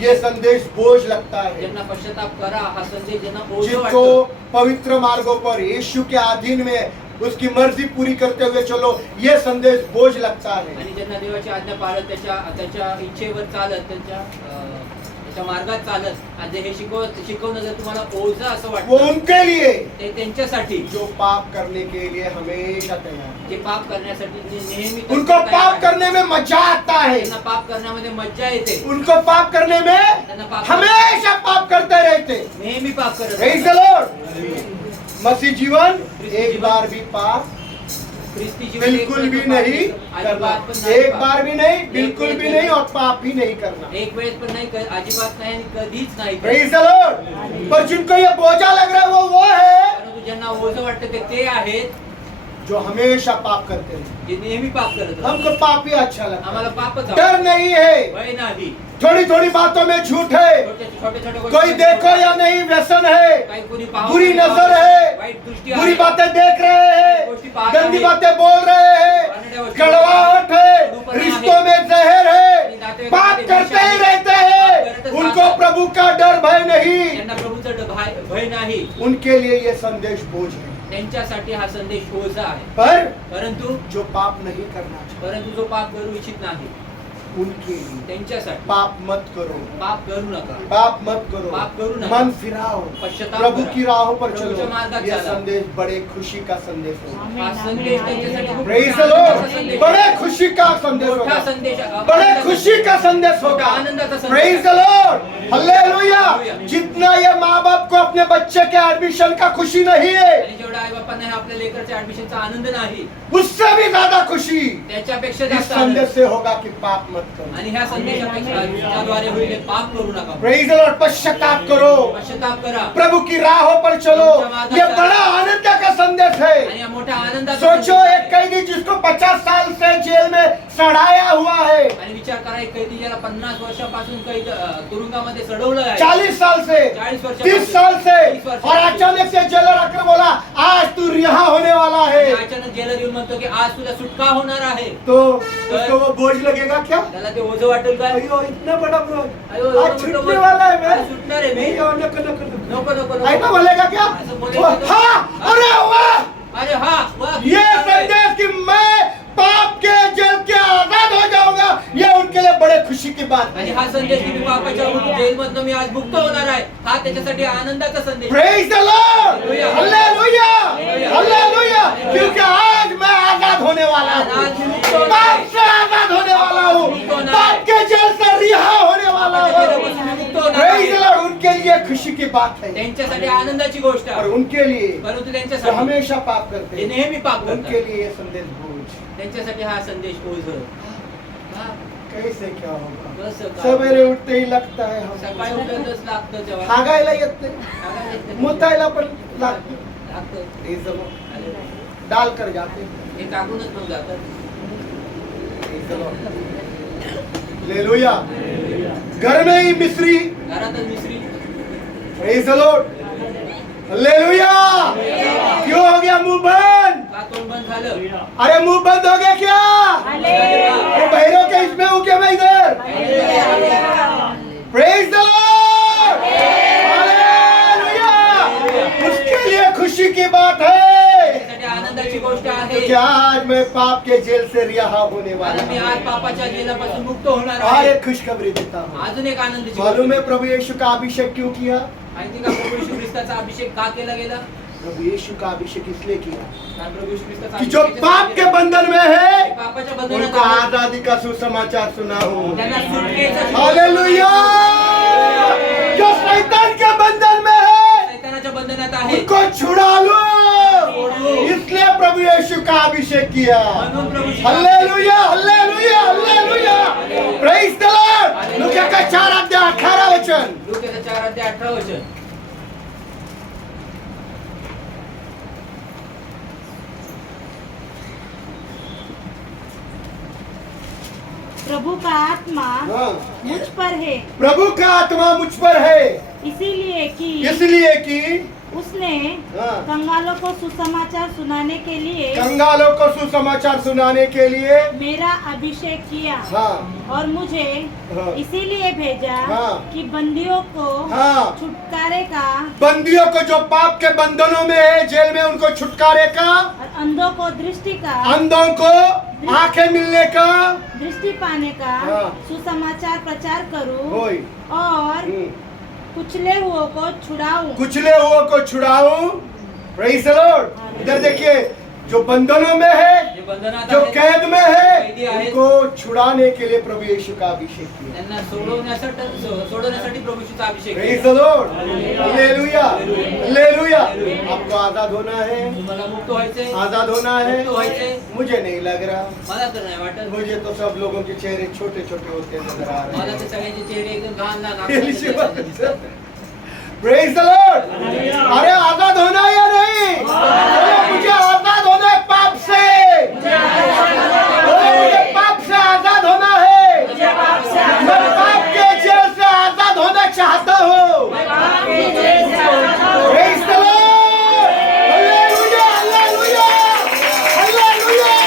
ये संदेश बोझ लगता है, ज्यांना पश्चाताप करा हा संदेश ज्यांना ओझं जिनको वाटतं, पवित्र मार्गों पर यीशु के अधीन में उसकी मर्जी पूरी करते हुए चलो ये संदेश बोझ लगता है। आणि ज्यांना देवाची आज्ञा पाळत त्याच्या इच्छेवर चालत त्याच्या मार्गात चालत आज हे शिकवणं जर तुम्हाला ओझं असं वो वाटतं उनके लिए ते त्यांच्यासाठी जो पाप करने के लिए हमेशा तैयार है। जे पाप करण्यासाठी नेहमी उनको तयार पाप आहे. करने में मजा आता है, त्यांना पाप करण्यामध्ये मज्जा येते, उनको पाप करने में त्यांना पाप हमेशा पाप करते रहते। नेहमी पाप करत Praise the असतात. Lord. मसीह जीवन एक बार भी पाप ख्रिस्ती जीवन बिल्कुल भी नहीं करना, एक बार भी नहीं, बिल्कुल भी नहीं, और पाप भी नहीं करना। एक वेळेस पण नाही, अजिबात नाही आणि कधीच नाही. Praise the Lord. पर जिनको ये बोझा लग रहा है वो है परंतु ज्यांना ओझं वाटतं ते आहेत जो हमेशा पाप करते हैं। जे नेहमी पाप करत असतात. हमको पाप ही अच्छा लगता आम्हाला है, पापच डर नहीं है, भय नाही. थोड़ी थोड़ी बातों में झूठ है, छोटे कोई देखो या नहीं व्यसन है, काही कोणी पाहू बुरी नाही, नजर है, वाईट दृष्टी बुरी आहे. बातें देख रहे हैं, गोष्टी पाहत गंदी आहे. बातें बोल रहे हैं, कड़वाहट है, रिश्तों में जहर है, पाप करते ही रहते हैं, उनको प्रभु का डर भय नहीं। त्यांना प्रभूचं भय नाही. उनके लिए ये संदेश बोझ है। त्यांच्यासाठी हा संदेश ओझा आहे. पर परंतु जो पाप नहीं करना चाहते परंतु जो पाप करू इच्छित नाही उनके लिए त्यांच्यासाठी पाप मत करो, पाप करू नका. पाप मत करो, पाप करू नका. मन फिराओ, पश्चाताप प्रभु करा. की राहों पर प्रभूच्या चलो। मार्गात ये चाला. संदेश बड़े खुशी का संदेश होगा। हा संदेश त्यांच्यासाठी खूप प्रेज द आनंदाचा लॉर्ड, संदेश बड़े आहे. खुशी का संदेश मोठा होगा, संदेश बड़े खुशी का संदेश होगा। आनंदाचा संदेश. Praise the Lord, hallelujah. जितना ये माँ बाप को अपने बच्चे के एडमिशन का खुशी नहीं है, आणि जेवढा आई बापांना आपल्या लेकरच्या ऍडमिशनचा आनंद नाही उससे भी ज्यादा खुशी त्याच्यापेक्षा इस जास्त आनंद संदेश से होगा कि पाप मत करो। आणि ह्या संदेशापेक्षा त्याद्वारे होईल पाप करू नका. प्रेज द लॉर्ड, पश्चाताप करो, पश्चाताप करा प्रभु की राहों पर चलो। ये बड़ा आनंद का संदेश है। आणि या मोठ्या आनंदाचा सोचो संदेश एक कैदी जिसको 50 साल से जेल में सड़ाया हुआ है, आणि विचार करा एक कैदी ज्याला 50 वर्षापासून कैद तुरुंगामध्ये सडवलं आहे 40 साल से, 40 वर्ष 30 साल से, 30 वर्ष और अचानक से जेलर आकर बोला आज तू रिहा होने वाला आणि है, अचानक जेलर येऊन म्हणतो की आज तुला सुटका होणार आहे. तो उसको वो बोझ लगेगा क्या? त्याला ते ओझं वाटेल का? अयो इतना बड़ा बोझ, अयो, आज एवढं छूटने मोठं वाला है मैं, आज सुटणार आहे मी. नहीं, और नको नको नको, नको नको ऐसा नको. बोलेगा क्या? असं बोलेगा तो? हाँ, अरे वाह, अरे हा वाह. ये संदेश कि मैं पाप के जेल के आजाद हो जाऊंगा, ये उनके लिए बड़े खुशी की बात आणि है। हा संदेश की मी पापाच्या जेलमधनं मी आज मुक्त होणार आहे हा त्याच्यासाठी आनंदाचा संदेश. Praise the Lord, hallelujah, hallelujah, क्योंकि आज मैं आजाद होने वाला हूँ, आज मी मुक्त होणार पाप आहे. से आजाद होने वाला हूँ, पाप के जेल से रिहा होने वाला हूँ। प्रेज द लॉर्ड, उनके लिए खुशी की बात है। त्यांच्यासाठी आनंदाची गोष्ट और आहे. उनके लिए परंतु जो त्यांच्यासाठी हमेशा पाप करते जे हैं, नेहमी पाप उनके करतात लिए ये संदेश बोझ। त्यांच्यासाठी हा संदेश ओझं. हा, कैसे क्या होगा? बस काय. सवेरे उठते ही लगता है सकाळी हम उठतच लागतं जेव्हा हागायला येत नाही, सांगायला येत नाही. मुतायला पण लागतं, लागतं. ये सब अरे, डाल कर जाते हैं। हे टाकूनच मग जातात. हालेलुया। घर में ही मिस्री, घरातच मिसरी. Praise the Lord, hallelujah. क्यों हो गया मुंह बंद? का तोंड बंद झालं? अरे मुंह बंद हो गया क्या? अरे बहरों के इसमें हूँ क्या मैं इधर? Praise the Lord, hallelujah. उसके लिए खुशी की बात है त्यासाठी आनंदाची गोष्ट आहे. क्योंकि आज मैं पाप के जेल से रिहा होने वाला कारण मी हूँ। आज पापाच्या जेलापासून मुक्त होणार और आहे. एक खुशखबरी देता हूँ। अजून एक आनंदाची मालूम है गोष्ट. प्रभु यीशु का अभिषेक क्यों किया? माहिती का प्रभू येशू ख्रिस्ताचा अभिषेक का केला गेला? प्रभु यीशु का अभिषेक इसलिए किया कारण प्रभू येशू ख्रिस्ताचा कि जो अभिषेक पाप के केला. बंधन में है पापाच्या उनको बंधनात आहे. आजादी का सुसमाचार सुनाऊं। त्यांना सुटकेचा हालेलुया। जो शैतान के बंधन में है शैतानाच्या बंधनात आहे उनको छुड़ा लो, इसलिए प्रभु यीशु का अभिषेक किया। म्हणून प्रभू hallelujah, hallelujah, hallelujah. Praise the Lord. लूका का 4:18 वचन। लूका 4:18 वचन. प्रभु का आत्मा हाँ, मुझ पर है, प्रभु का आत्मा मुझ पर है, इसीलिए कि इसलिए कि उसने हाँ, कंगालों को सुसमाचार सुनाने के लिए कंगालों को सुसमाचार सुनाने के लिए मेरा अभिषेक किया, हाँ, और मुझे हाँ, इसीलिए भेजा हाँ, कि बंदियों को हाँ, छुटकारे का बंदियों को जो पाप के बंधनों में है जेल में उनको छुटकारे का, और अंधों को दृष्टि का, अंधों को आंखें मिलने का, दृष्टि पाने का हाँ। सुसमाचार प्रचार करूं, होय, और कुचले हुओं को छुड़ाऊं। कुचले हुओं को छुड़ाऊं। Praise the Lord. इधर देखिए, जो बंधनों में है, जे बंधनात जो आहेत, कैद में कैदी है, आहेत, उनको छुड़ाने के लिए प्रभु यीशु का अभिषेक किया। त्यांना सोडवण्यासाठी प्रभू येशूचा अभिषेक Praise केला. the Lord. Hallelujah. Hallelujah. आपको आजाद होना है, तुम्हाला मुक्त व्हायचंय, आजाद होना है। मुक्त व्हायचंय. मुझे नहीं लग रहा, मला तर नाही वाटत. मुझे तो सब लोगों के चेहरे छोटे छोटे होते नजर आ रहे मला हैं। तर सगळ्यांचे चेहरे एकदम लहान लहान ये आकाराचे लिखी दिसतात. बात है। Praise the Lord. अरे आजाद होना है या नहीं? बोलो, मुझे आजाद होना है पाप से। बोलो, मुझे पाप से आजाद होना है। मैं पाप के जेल से आजाद होना चाहता हूँ। Praise the Lord. Hallelujah, hallelujah, hallelujah,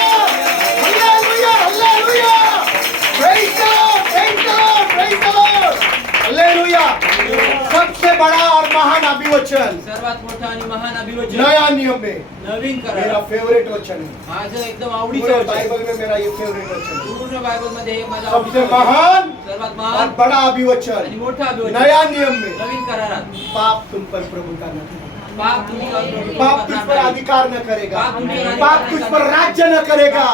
hallelujah, hallelujah. Praise the Lord, praise the Lord, praise the Lord. Hallelujah. सबसे बड़ा और महान अभिवचन सर्वात मोठं आणि महान अभिवचन नया नियम में नवीन मेरा करा. फेवरेट वचन है। माझं एकदम पूरे आवडीचं वचन. बाइबल में मेरा ये फेवरेट वचन है। पूर्ण बायबल मध्ये हे माझं सबसे आवडीचं वचन. महान सर्वात और महान बड़ा आणि अभिवचन मोठं अभिवचन नया नियम में नवीन करारात पाप तुम पर प्रभुता न करेगा। पाप तुमच्यावर पाप तुझ पर अधिकार न करेगा। पाप तुमच्यावर पाप तुझ पर राज्य न करेगा।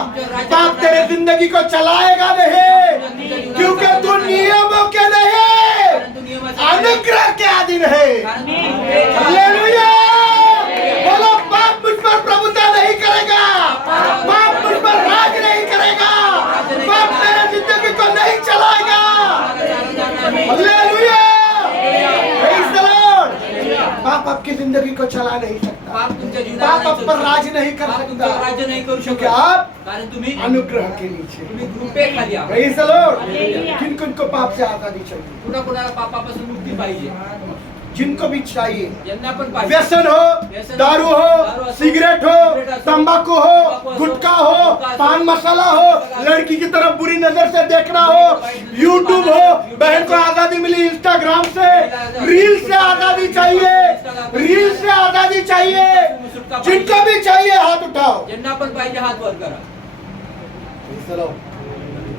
पाप तेरे जिंदगी को चलाएगा नहीं, क्योंकि तू नियमों के नहीं अनुग्रह के अधीन है। हालेलुया। बोलो, पाप मुझ पर प्रभुता नहीं करेगा, पाप मुझ पर राज नहीं करेगा, पाप मेरे जिंदगी को नहीं चलाएगा। हालेलुया। Praise the Lord. पाप आपकी जिंदगी को चला नहीं सकता, पाप तुमच्या पाप आप पर राज नहीं कर पाप तुमच्यावर सकता, राज्य नाही करू क्योंकि शकत. आप कारण तुम्ही अनुग्रह के नीचे। तुम्ही कृपेखाली आहात. Praise the Lord. Hallelujah. किन किन को पाप से आजादी चाहिए? कुणा कुणाला पापापासून मुक्ती पाहिजे. जिनको भी चाहिए, ज्यांना पण पाहिजे. व्यसन हो, दारू हो, सिगरेट हो, तंबाकू हो, गुटखा हो, पान मसाला हो, लड़की की तरफ बुरी नजर से देखना हो, यूट्यूब हो, बहन को आजादी मिली इंस्टाग्राम से, रील से आजादी चाहिए, रील से आजादी चाहिए, जिनको भी चाहिए हाथ उठाओ। ज्यांना पण पाहिजे हात वर करा. चलो,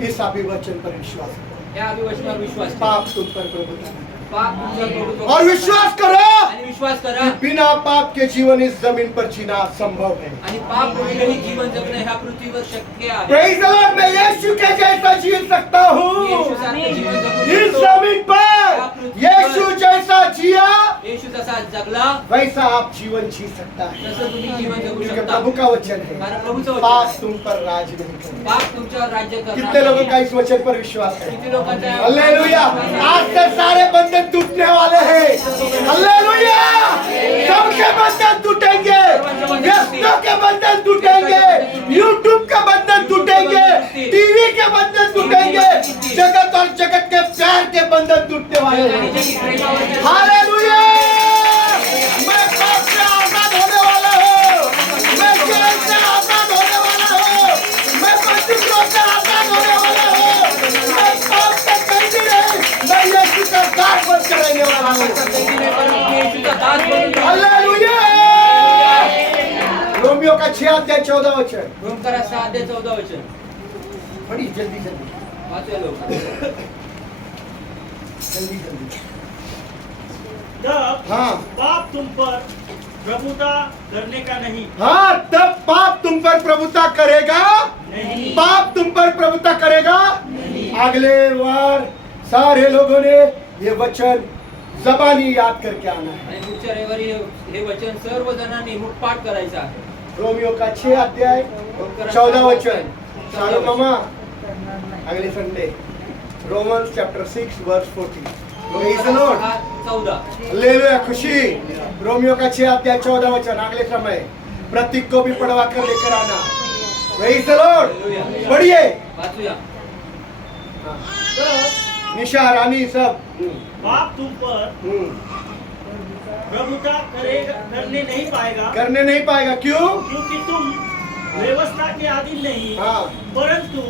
इस अभिवचन पर विश्वास करो। या अभिवचनावर विश्वास करा. पाप तुम पर प्रभुता नहीं। पाप तुमच्यावर प्रभुत्व और विश्वास करो आणि विश्वास करा. कि बिना पाप के जीवन इस जमीन पर जीना संभव है। आणि पाप विरहित जीवन जगणं ह्या पृथ्वीवर शक्य आहे. Praise the Lord, मैं यीशु के जैसा जी सकता हूँ येशूसारखं जीवन जगू इस शकतो. जमीन पर। यीशु जैसा जिया येशू जसा जगला वैसा आप जीवन जी सकता है, तसं तुम्ही जीवन जगू क्योंकि शकता. प्रभु का वचन है, कारण प्रभूचं वचन पाप आहे. तुम पर राज नहीं करेगा। पाप तुमच्यावर राज्य करणार कितने लोगों नाही. का इस वचन पर विश्वास है? किती लोकांच्या हालेलुया। आज से सारे बंधन टूटने वाले हैं। हालेलुया। सबके बंधन टूटेंगे, व्यस्तों के बंधन टूटेंगे, यूट्यूब के बंधन टूटेंगे, टीवी के बंधन टूटेंगे, जगत और जगत के प्यार के बंधन टूटने वाले हैं। हालेलुया। मैं पाप से आजाद होने वाला हूँ, मैं जेल से आजाद होने वाला हूँ, मैं बंदिशों से आजाद होने वाला हूँ, मैं पाप से कैदी नहीं, मैं यीशु का दास बनकर रहने वाला हूँ। येशूचा दास बनून राहा. हालेलुया। रोमियो का 6 अध्याय 14 वचन। रोमकरा 6:14 वचन. बड़ी जल्दी जल्दी वाचूया लोक. जल्दी जल्दी। तब हाँ पाप तुम पर प्रभुता करने का नहीं हाँ, तब पाप तुम पर प्रभुता करेगा नहीं पाप तुम पर प्रभुता करेगा। अगले बार सारे लोगों ने ये वचन जबानी याद करके आना है। आणि पुढच्या रविवारी हे वचन सर्व जणांनी मुखपाठ करायचं आहे. रोमियो का 6 अध्याय 14 वचन। सालो मामा अगले संडे रोमन्स चैप्टर 6 वर्स 40। Praise the Lord. 14. Hallelujah. Khushi. Romeo का 6 अध्याय 14 वचन। अगले समय प्रतीक को भी पढ़वा कर लेकर आना। Praise the Lord. Hallelujah. पढ़िए। वाचूया. निशा रानी सब। पाप तुम पर प्रभुता करने नहीं पाएगा करने नहीं पाएगा। क्यों? क्योंकि तुम व्यवस्था के अधीन नहीं हाँ, परंतु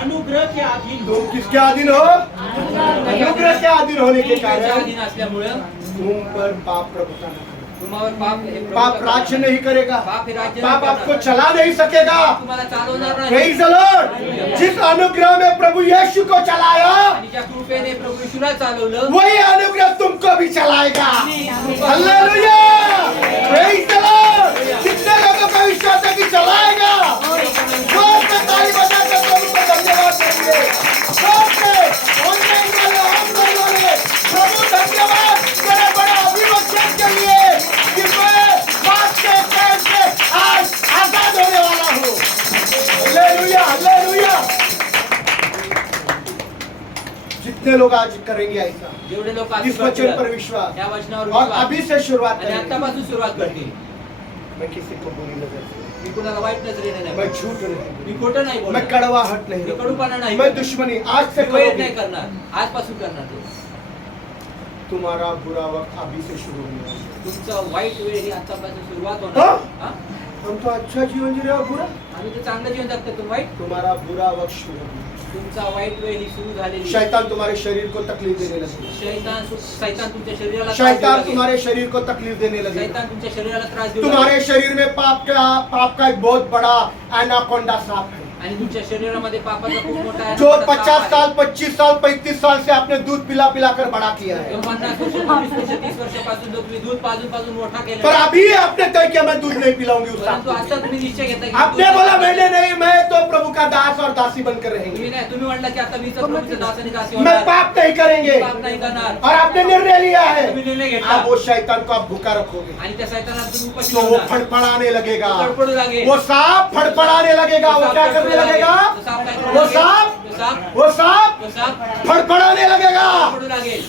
अनुग्रह के अधीन हो। तुम किसके अधीन हो? अनुग्रह के अधीन होने के त्याच्या कारण अधीन असल्यामुळं तुम पर पाप प्रभुता न करेगा। तुम्हावर पाप हे प्रभुत्व पाप राज्य नहीं करेगा, पाप हे राज्य पाप नाही आपको करणार. चला नहीं सकेगा। तुम्हाला चालवणार नाही. Praise the Lord. जिस अनुग्रह में प्रभु यीशु को चलाया, आणि ज्या कृपेने प्रभू येशूला चालवलं वही अनुग्रह तुमको भी चलाएगा। हालेलुया। Praise the Lord. कितने लोगों का विश्वास है कि चलाएगा? ओके, ऑनलाइन वाले, प्रभु धन्यवाद तेरे बड़े अभिवचन के लिए कि मैं पाप के कैद से आज आजाद होने वाला हूँ। Hallelujah, hallelujah. जितने लोग आज करेंगे ऐसा, जेवढे लोक इस वचन पर विश्वास त्या वचनावर और विश्वास अभी से शुरुआत आणि करेंगे। आतापासून सुरुवात करतील. मैं किसी को बुरी नजर से, मी कुणाला वाईट नजरेने नाही मैं बघणार. झूठ नहीं, मी खोटं नाही मैं बोलणार. कड़वाहट नहीं, मी कडूपणा नाही मैं करणार. दुश्मनी आज से मी वैर करोगे। नाही करणार. आजपासून करणार ते. तुम्हारा बुरा वक्त अभी से शुरू होने वाला है। तुमचं वाईट वेळ ही आतापासून सुरुवात हा? होणार. हा? हम तो अच्छा जीवन जी रहे हो, बुरा आम्ही तर चांगलं जीवन जगतो. तुम्ही वाईट तुम्हारा बुरा वक्त शुरू होने वाला तुमचा वाईट वेळ ही सुरू झालेली है। आहे. शैतान तुम्हारे शरीर को तकलीफ देने लगे, शैतान तुमच्या शरीराला त्रास देऊ शैतान लागेल. तुम्हारे शरीर को तकलीफ देने लगे। शैतान तुमच्या शरीराला त्रास देऊ तुम्हारे लागेल. शरीर में पाप का एक बहुत बड़ा एनाकोंडा सांप है, आणि तुमच्या शरीरामध्ये पापाचा खूप मोठा आहे. जो 50 साल 25 साल 35 साल से आपने दूध पिला पिला कर बड़ा किया है। 50 वर्ष 25 वर्ष 30 वर्षापासून जो तुम्ही दूध पाजून मोठा पर केला. अभी आपने तय किया मैं दूध नहीं पिलाऊंगी उस सांप परंतु को। आता तुम्ही निश्चय घेता की आपने बोला मैंने नहीं, मैं तो प्रभु का दास और दासी बनकर रहेंगे, तुम्ही म्हणला की आता मी तर प्रभूचे दास आणि दासी मैं होणार. पाप नहीं करेंगे। पाप नाही करणार. और आपने निर्णय लिया है, तुम्ही निर्णय घेतला. अब वो शैतान को आप भूखा रखोगे आणि त्या शैतानाला तुम्ही उपाशी तो वो ठेवणार. फड़फड़ाने लगेगा, फडफडू लागेल. वो सांप फड़फड़ाने लगेगा। वो क्या करने लगेगा? वो सांप फड़फड़ाने लगेगा। फडफडू लागेल.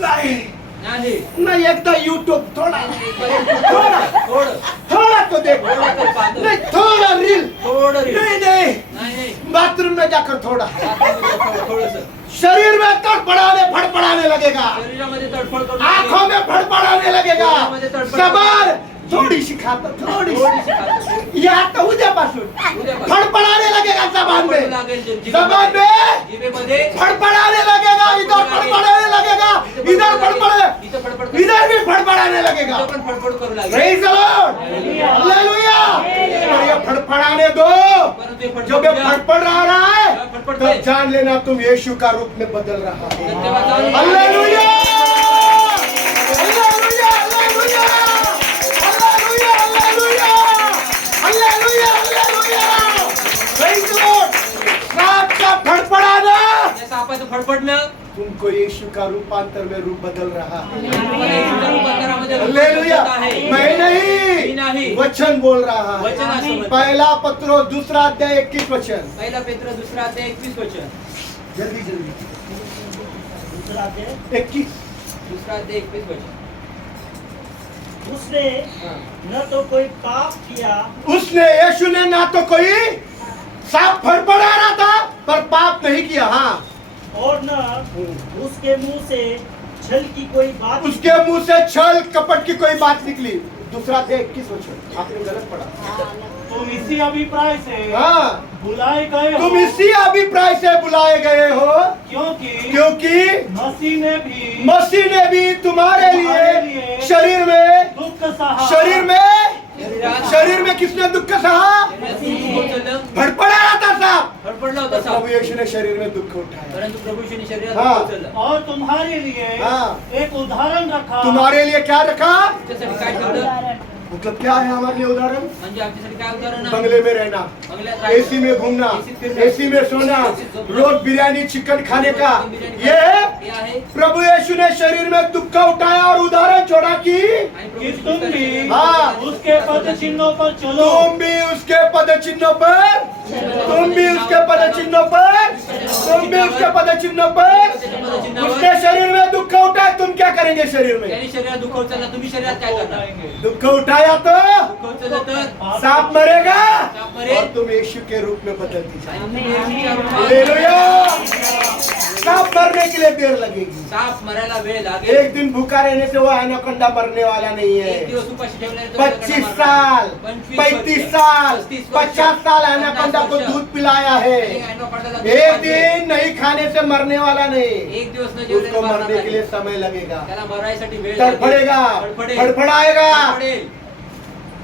नहीं नाही. नहीं, एक तो यूट्यूब थोड़ा थोडं थोड़ा तो देखो, नहीं थोड़ा रील, थोडं रे. नहीं नहीं नाही बाथरूम में जाकर थोड़ा थोडंसं शरीर में तड़पड़ाने फड़फड़ाने लगेगा, शरीरामध्ये तडफड करून आंखों में फड़फड़ाने लगेगा, डोळ्यामध्ये तडफड जबान थोड़ी सी खाता, थोड़ी थोडीशी खातो. या तो उद्यापासून उद्यापासून. फड़फड़ाने लगेगा जबान फडफडू में, लागेल. जबान में जिभेमध्ये फड़फड़ाने लगेगा, इधर फड़फड़ाने लगेगा, इधर फड़फड़े, इथं फडफड इधर भी फड़फड़ाने लगेगा। इथं पण फडफड करू लागेल. Praise the Lord, hallelujah. और ये फड़फड़ाने दो, परंतु हे जब ये फड़फड़ रहा है फडफड तब जान लेना तुम यीशु का रूप में बदल रहा है। धन्यवाद. Hallelujah, hallelujah, hallelujah, hallelujah, hallelujah, hallelujah, hallelujah. Praise the Lord. सांप का फड़फड़ाना या सापाचं फडफडणं तुमको यीशु का रूपांतर में रूप बदल रहा है। तुम्हाला येशूच्या रूपांतरामध्ये हालेलुया, रूपांतरित आहे. मैं मी नाही. नहीं, वचन बोल रहा वचन है। असं म्हणतं. पहला पत्रो दूसरा अध्याय 21 वचन, पहिला पेत्र दुसरा अध्याय 21 वचन. जल्दी जल्दी दूसरा अध्याय 21। दुसरा अध्याय 21 वचन. उसने हां. न तो कोई पाप किया उसने यीशु ने ना तो कोई सांप फड़फड़ा रहा था पर पाप नहीं किया। हाँ, और न उसके मुंह से छल की कोई बात उसके मुंह से छल कपट की कोई बात निकली। दूसरा अध्याय 21 वचन, आपने गलत पढ़ा। तुम इसी अभिप्राय से हाँ, बुलाए गए हो, तुम इसी अभिप्राय से बुलाए गए हो क्योंकि मसीह ने भी तुम्हारे लिए शरीर में दुख सहा, शरीर में किसने दुख सहा? फड़फड़ा रहा था सांप, फडफडला होता साप. प्रभु यीशु ने शरीर में दुख उठाया। परंतु प्रभु यीशूने शरीरात हां. दुःख उचललं. और तुम्हारे लिए हाँ। एक उदाहरण रखा, तुम्हारे लिए क्या रखा? तुमच्यासाठी काय ठेवलं? मतलब क्या है हमारे लिए उदाहरण? म्हणजे आमच्यासाठी काय उदाहरण आहे? बंगले में रहना, बंगल्यात एसी में घूमना, एसीत फिरणं, एसी में सोना, एसीत झोपणं, रोज बिरयानी चिकन खाने का, बिर्याणी ये हे आहे. प्रभु यीशु ने शरीर में दुख उठाया और उदाहरण छोड़ा कि आणि प्रभु कि यीशू तुम भी हाँ। उसके पद चिन्हों पर चलो, तुम भी उसके पद चिन्हों पर, तुम भी उसके पद चिन्हों पर, तुम भी उसके पद चिन्हों पर। उसने शरीर में दुख उठाया, तुम क्या करेंगे शरीर में? त्याने शरीरात दुःख उचललं. तुम्ही शरीरात काय करणार? दुख उठाया तो दुःख उचललं तर सांप मरेगा सांप मरेल. और तुम यीशु के रूप में बदलती जाओ। आणि तुम्ही येशूच्या रूपात हालेलुया। सांप मरने के लिए देर लगेगी। साप मरायला वेळ लागेल. एक दिन भूखा रहने से वो एनाकोंडा मरने वाला नहीं एक है। दिवस उपाशी ठेवल्याने तो 25 मरणार. साल 25 35 साल 35 वर्ष, 50 साल एनाकोंडा को 50 दूध पिलाया है। एनाकोंडाला दूध एक पाजले. दिन नहीं खाने से मरने वाला नहीं, एक दिवस न उसको जेवल्याने मरणार मरने के लिए नाही. समय लगेगा, त्याला मरायसाठी वेळ लागेल. तड़फड़ेगा, फडफडेल. फड़फड़ाएगा। फडफडेल.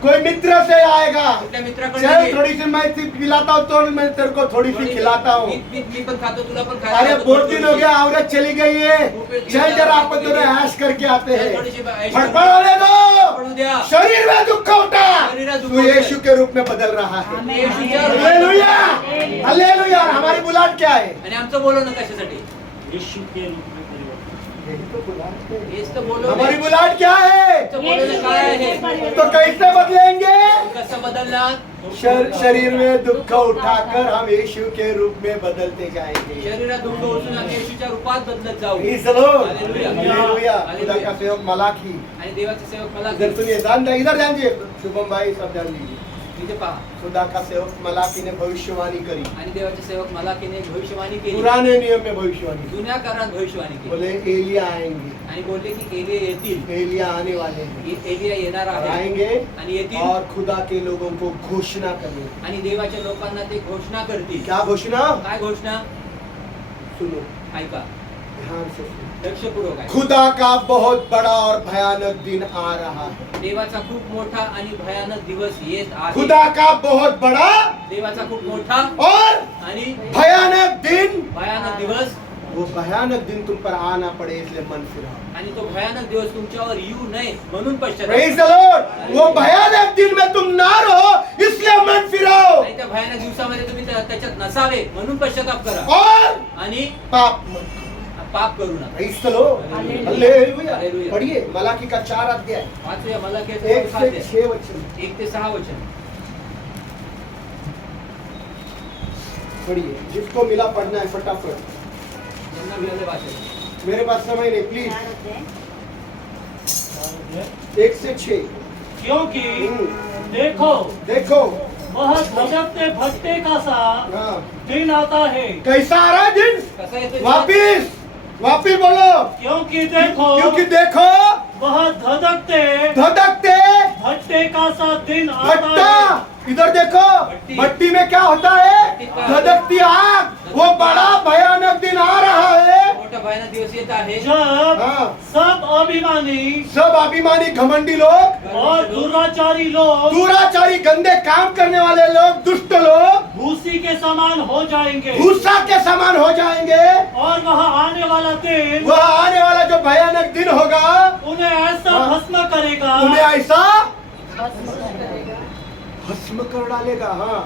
कोई मित्र से आएगा, कुठल्या मित्राकडे चल ये. थोड़ी सी मैं पिलाता हूँ तो मैं तेरे को थोड़ी सी खिलाता हूँ। मी पण खातो, तुला पण खायला अरे घालतो, बहुत दिन हो गया, औरत चली गई है, चल जरा आप दोनों ऐश करके आते चल हैं। थोडीशी ऐश फड़फड़ाने पडू दो, द्या. शरीर में दुख उठा, शरीरात दुःख तू उठे. यीशु के रूप में बदल रहा है। आमेन. येशूच्या हालेलुया, हालेलुया। और हमारी बुलाहट क्या है? आणि आमचं बोलवणं कशासाठी? यीशु के रूप में परिवर्तन। यही तो बुलाहट है। हेच तर बोलवणं हमारी आहे. बुलाहट क्या है? तुमचं बोलवणं काय आहे? तो कैसे बदलेंगे? कसं बदलणार? शरीर में दुख उठाकर हम यीशु के रूप में बदलते जाएंगे। शरीरात दुःख उचलून आम्ही येशूच्या रूपात बदलत जाऊ. Praise the Lord. Hallelujah. Hallelujah. खुदा हालेलुया. का सेवक मलाकी, आणि देवाचे सेवक मला इधर सुनिए, इधर ध्यान दीजिए, शुभम भाई सब ध्यान दीजिए। इथे पहा. खुदा का सेवक मलाकी ने भविष्यवाणी करी, आणि देवाचे सेवक मलाकीने भविष्यवाणी केली. पुराने नियम में भविष्यवाणी की। जुन्या काळात भविष्यवाणी केली बोले एलिया आएंगे, आणि बोलले की एलिया येतील. एलिया आने वाले हैं, एलिया येणार और आहे आएंगे आणि येतील और खुदा के लोगों को घोषणा करेंगे। आणि देवाच्या लोकांना ते घोषणा करतील. क्या घोषणा? काय घोषणा? सुनो, ऐका ध्यान से सुनो। लक्षपूर्वक आहे. खुदा का बहुत बड़ा और भयानक दिन आ रहा है। देवाचा खूप मोठा आणि भयानक दिवस येत आहे. खुदा का बहुत बड़ा देवाचा खूप मोठा और आणि भयानक दिन, भयानक दिवस, वो भयानक दिन तुम पर आना पड़े इसलिए मन फिराओ। आणि तो भयानक दिवस तुमच्यावर येऊ नये म्हणून Praise पश्चाताप. the Lord. वो भयानक दिन में तुम ना रहो इसलिए मन फिराओ आणि त्या भयानक दिवसामध्ये तुम्ही त्याच्यात नसावे म्हणून पश्चाताप करा और आणि पाप मत करो। पाप करू नका. Praise the Lord. Hallelujah. Hallelujah. Hallelujah. पढ़िए मलाकी का 4 अध्याय वाचूया मला 1 से 6 वचन 1 ते 6 वचन. पढ़िए, जिसको मिला पढ़ना है फटाफट। ज्यांना मिळाले वाचन. मेरे पास समय नहीं, प्लीज। 1 से 6। क्योंकि देखो देखो, वह धधकते भट्टे का सा हाँ, दिन आता है। कैसा आ रहा है दिन? कसा येतो? वापिस वापिस बोलो। क्योंकि देखो क्योंकि देखो वह धधकते धधकते भट्टे का सा दिन आता भट्टा, है। इधर देखो, भट्टी। भट्टी में क्या होता है? भट्टी का- धधकती आग। वो बड़ा भयानक दिन आ रहा है। मोठा भयानक दिवस येत आहे. जब हाँ, सब अभिमानी सब अभिमानी घमंडी लोग, और दुराचारी लोग दुराचारी गंदे काम करने वाले लोग, दुष्ट लोग भूसी के समान हो जाएंगे। भूसा के समान हो जाएंगे। और वह आने वाला दिन वह आने वाला जो भयानक दिन होगा, उन्हें ऐसा हाँ। भस्म करेगा उन्हें ऐसा भस्म कर डालेगा। हाँ,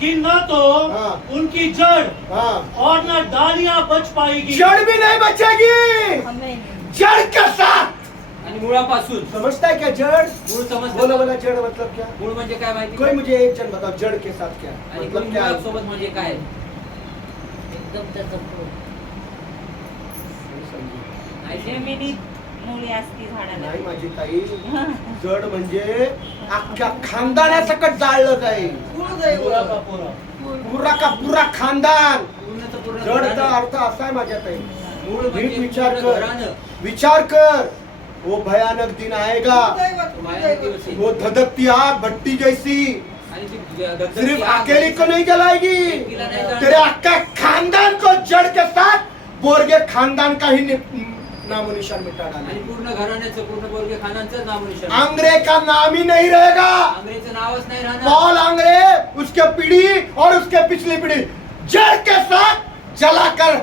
कि न तो हाँ। उनकी जड़ हाँ, और न डालियां बच पाएगी। जड़ भी नहीं बचेगी। आमेन. जड़ के साथ। आणि मुळापासून. समझता है क्या जड़? मूळ बोलो समजलं? बोला, जड़ मतलब क्या? मूळ म्हणजे काय माहिती? कोई मुझे एक जन बताओ, जड़ के साथ क्या है? आणि मतलब क्या है? सोबत म्हणजे काय? एकदम त्याचं फळ. जमिनीत मुळी असती झाडाला. नाही माझी ताई, जड म्हणजे अख्ख्या खानदानासकट जाळलं जाईल। पूरा का पूरा। पुरा का पुरा खानदान। पूर्णचं पूर्ण जडचा घराणं. अर्थ असा आहे माझ्या ताई, मूळ नीट म्हणजे विचार पूर्ण कर, घराणं. विचार कर। वो भयानक दिन आएगा, भयानक दिवस येईल. वो धधकती आग भट्टी जैसी आणि ती धगधगती सिर्फ आग अकेली को नहीं जलाएगी, एकीला नाही जळणार. तेरे अक्का खानदान को जड़ के साथ बोरगे खानदान का ही नामो निशान मिटा आणि डालेगी। पूर्ण घराण्याचं, पूर्ण बोरगे खानांचं नामोनिशान. आंग्रे का नाम ही नहीं रहेगा। आंग्रेचं नावच नाही राहणार. पॉल आंग्रे, उसके पीढ़ी और उसके पिछली पीढ़ी जड़ के साथ जलाकर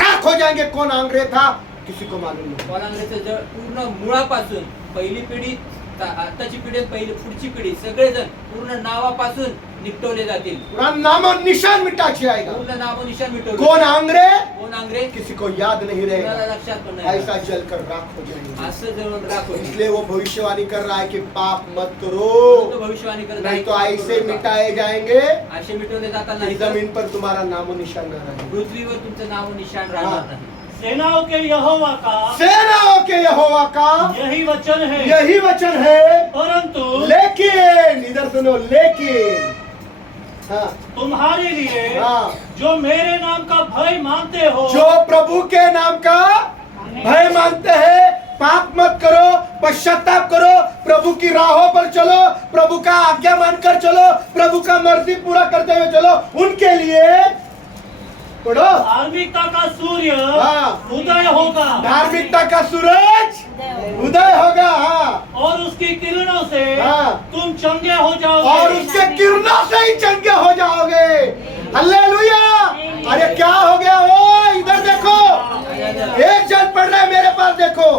राख हो जाएंगे। कौन आंग्रे था किसी को मालूम नहीं। पॉल आंग्रेचं जळ पूर्ण मुळापासून पहिली पिढी, आताची पिढी, पहिली पुढची पिढी सगळेजण पूर्ण नावापासून निपटवले जातील. पूरा नामो निशान मिटा जाएगा। पूर्ण नामोनिशान मिटवले. कौन आंग्रे कोण आंग्रे? किसी को याद नहीं कुणाला रहेगा। लक्षात पण नाही. ऐसा जलकर राख हो जाएंगे। असं जळून राख होईल. इसलिए वो भविष्यवाणी कर रहा है कि पाप मत तो करो, भविष्यवाणी करत नहीं तो ऐसे मिटाए जाएंगे असे मिटवले जातात कि नाही तर जमीन पर तुम्हारा नामो निशान न रहेगा। पृथ्वीवर तुमचं नाव निशान राहणार हाँ. नाही. सेनाओं के यहोवा का सेनाओं के यहोवा का यही वचन है। यही वचन है। परंतु लेकिन इधर सुनो, लेकिन हाँ, तुम्हारे लिए हाँ, जो मेरे नाम का भय मानते हो, जो प्रभु के नाम का भय मानते हैं, पाप मत करो, पश्चाताप करो, प्रभु की राहों पर चलो, प्रभु का आज्ञा मानकर चलो, प्रभु का मर्जी पूरा करते हुए चलो, उनके लिए पढ़ो। धार्मिकता का सूर्य हाँ। उदय होगा धार्मिकता का सूरज उदय होगा। हाँ और उसकी किरणों से हाँ। तुम चंगे हो जाओगे और उसके किरणों से ही चंगे हो जाओगे। हालेलुया। अरे क्या हो गया? ओ इधर देखो, एक जन पढ़ रहा है, मेरे पास देखो,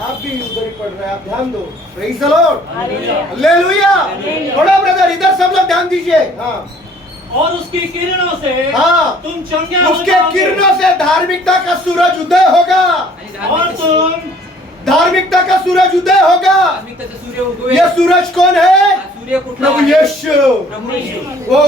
आप भी उधर ही पढ़ रहे हैं, आप ध्यान दो। Praise the Lord. हालेलुया। थोड़ा ब्रदर इधर सब लोग ध्यान दीजिए। हाँ और उसकी किरणों से हाँ। तुम चंगे हो उसके जाओगे किरणों से धार्मिकता का सूरज उदय होगा। आणि और तुम धार्मिकता का सूरज उदय होगा। धार्मिकतेचा सूर्य उगवेल. ये सूरज कौन है? हा सूर्य कुठला प्रभु आहे? यीशु। प्रभु येशू. वो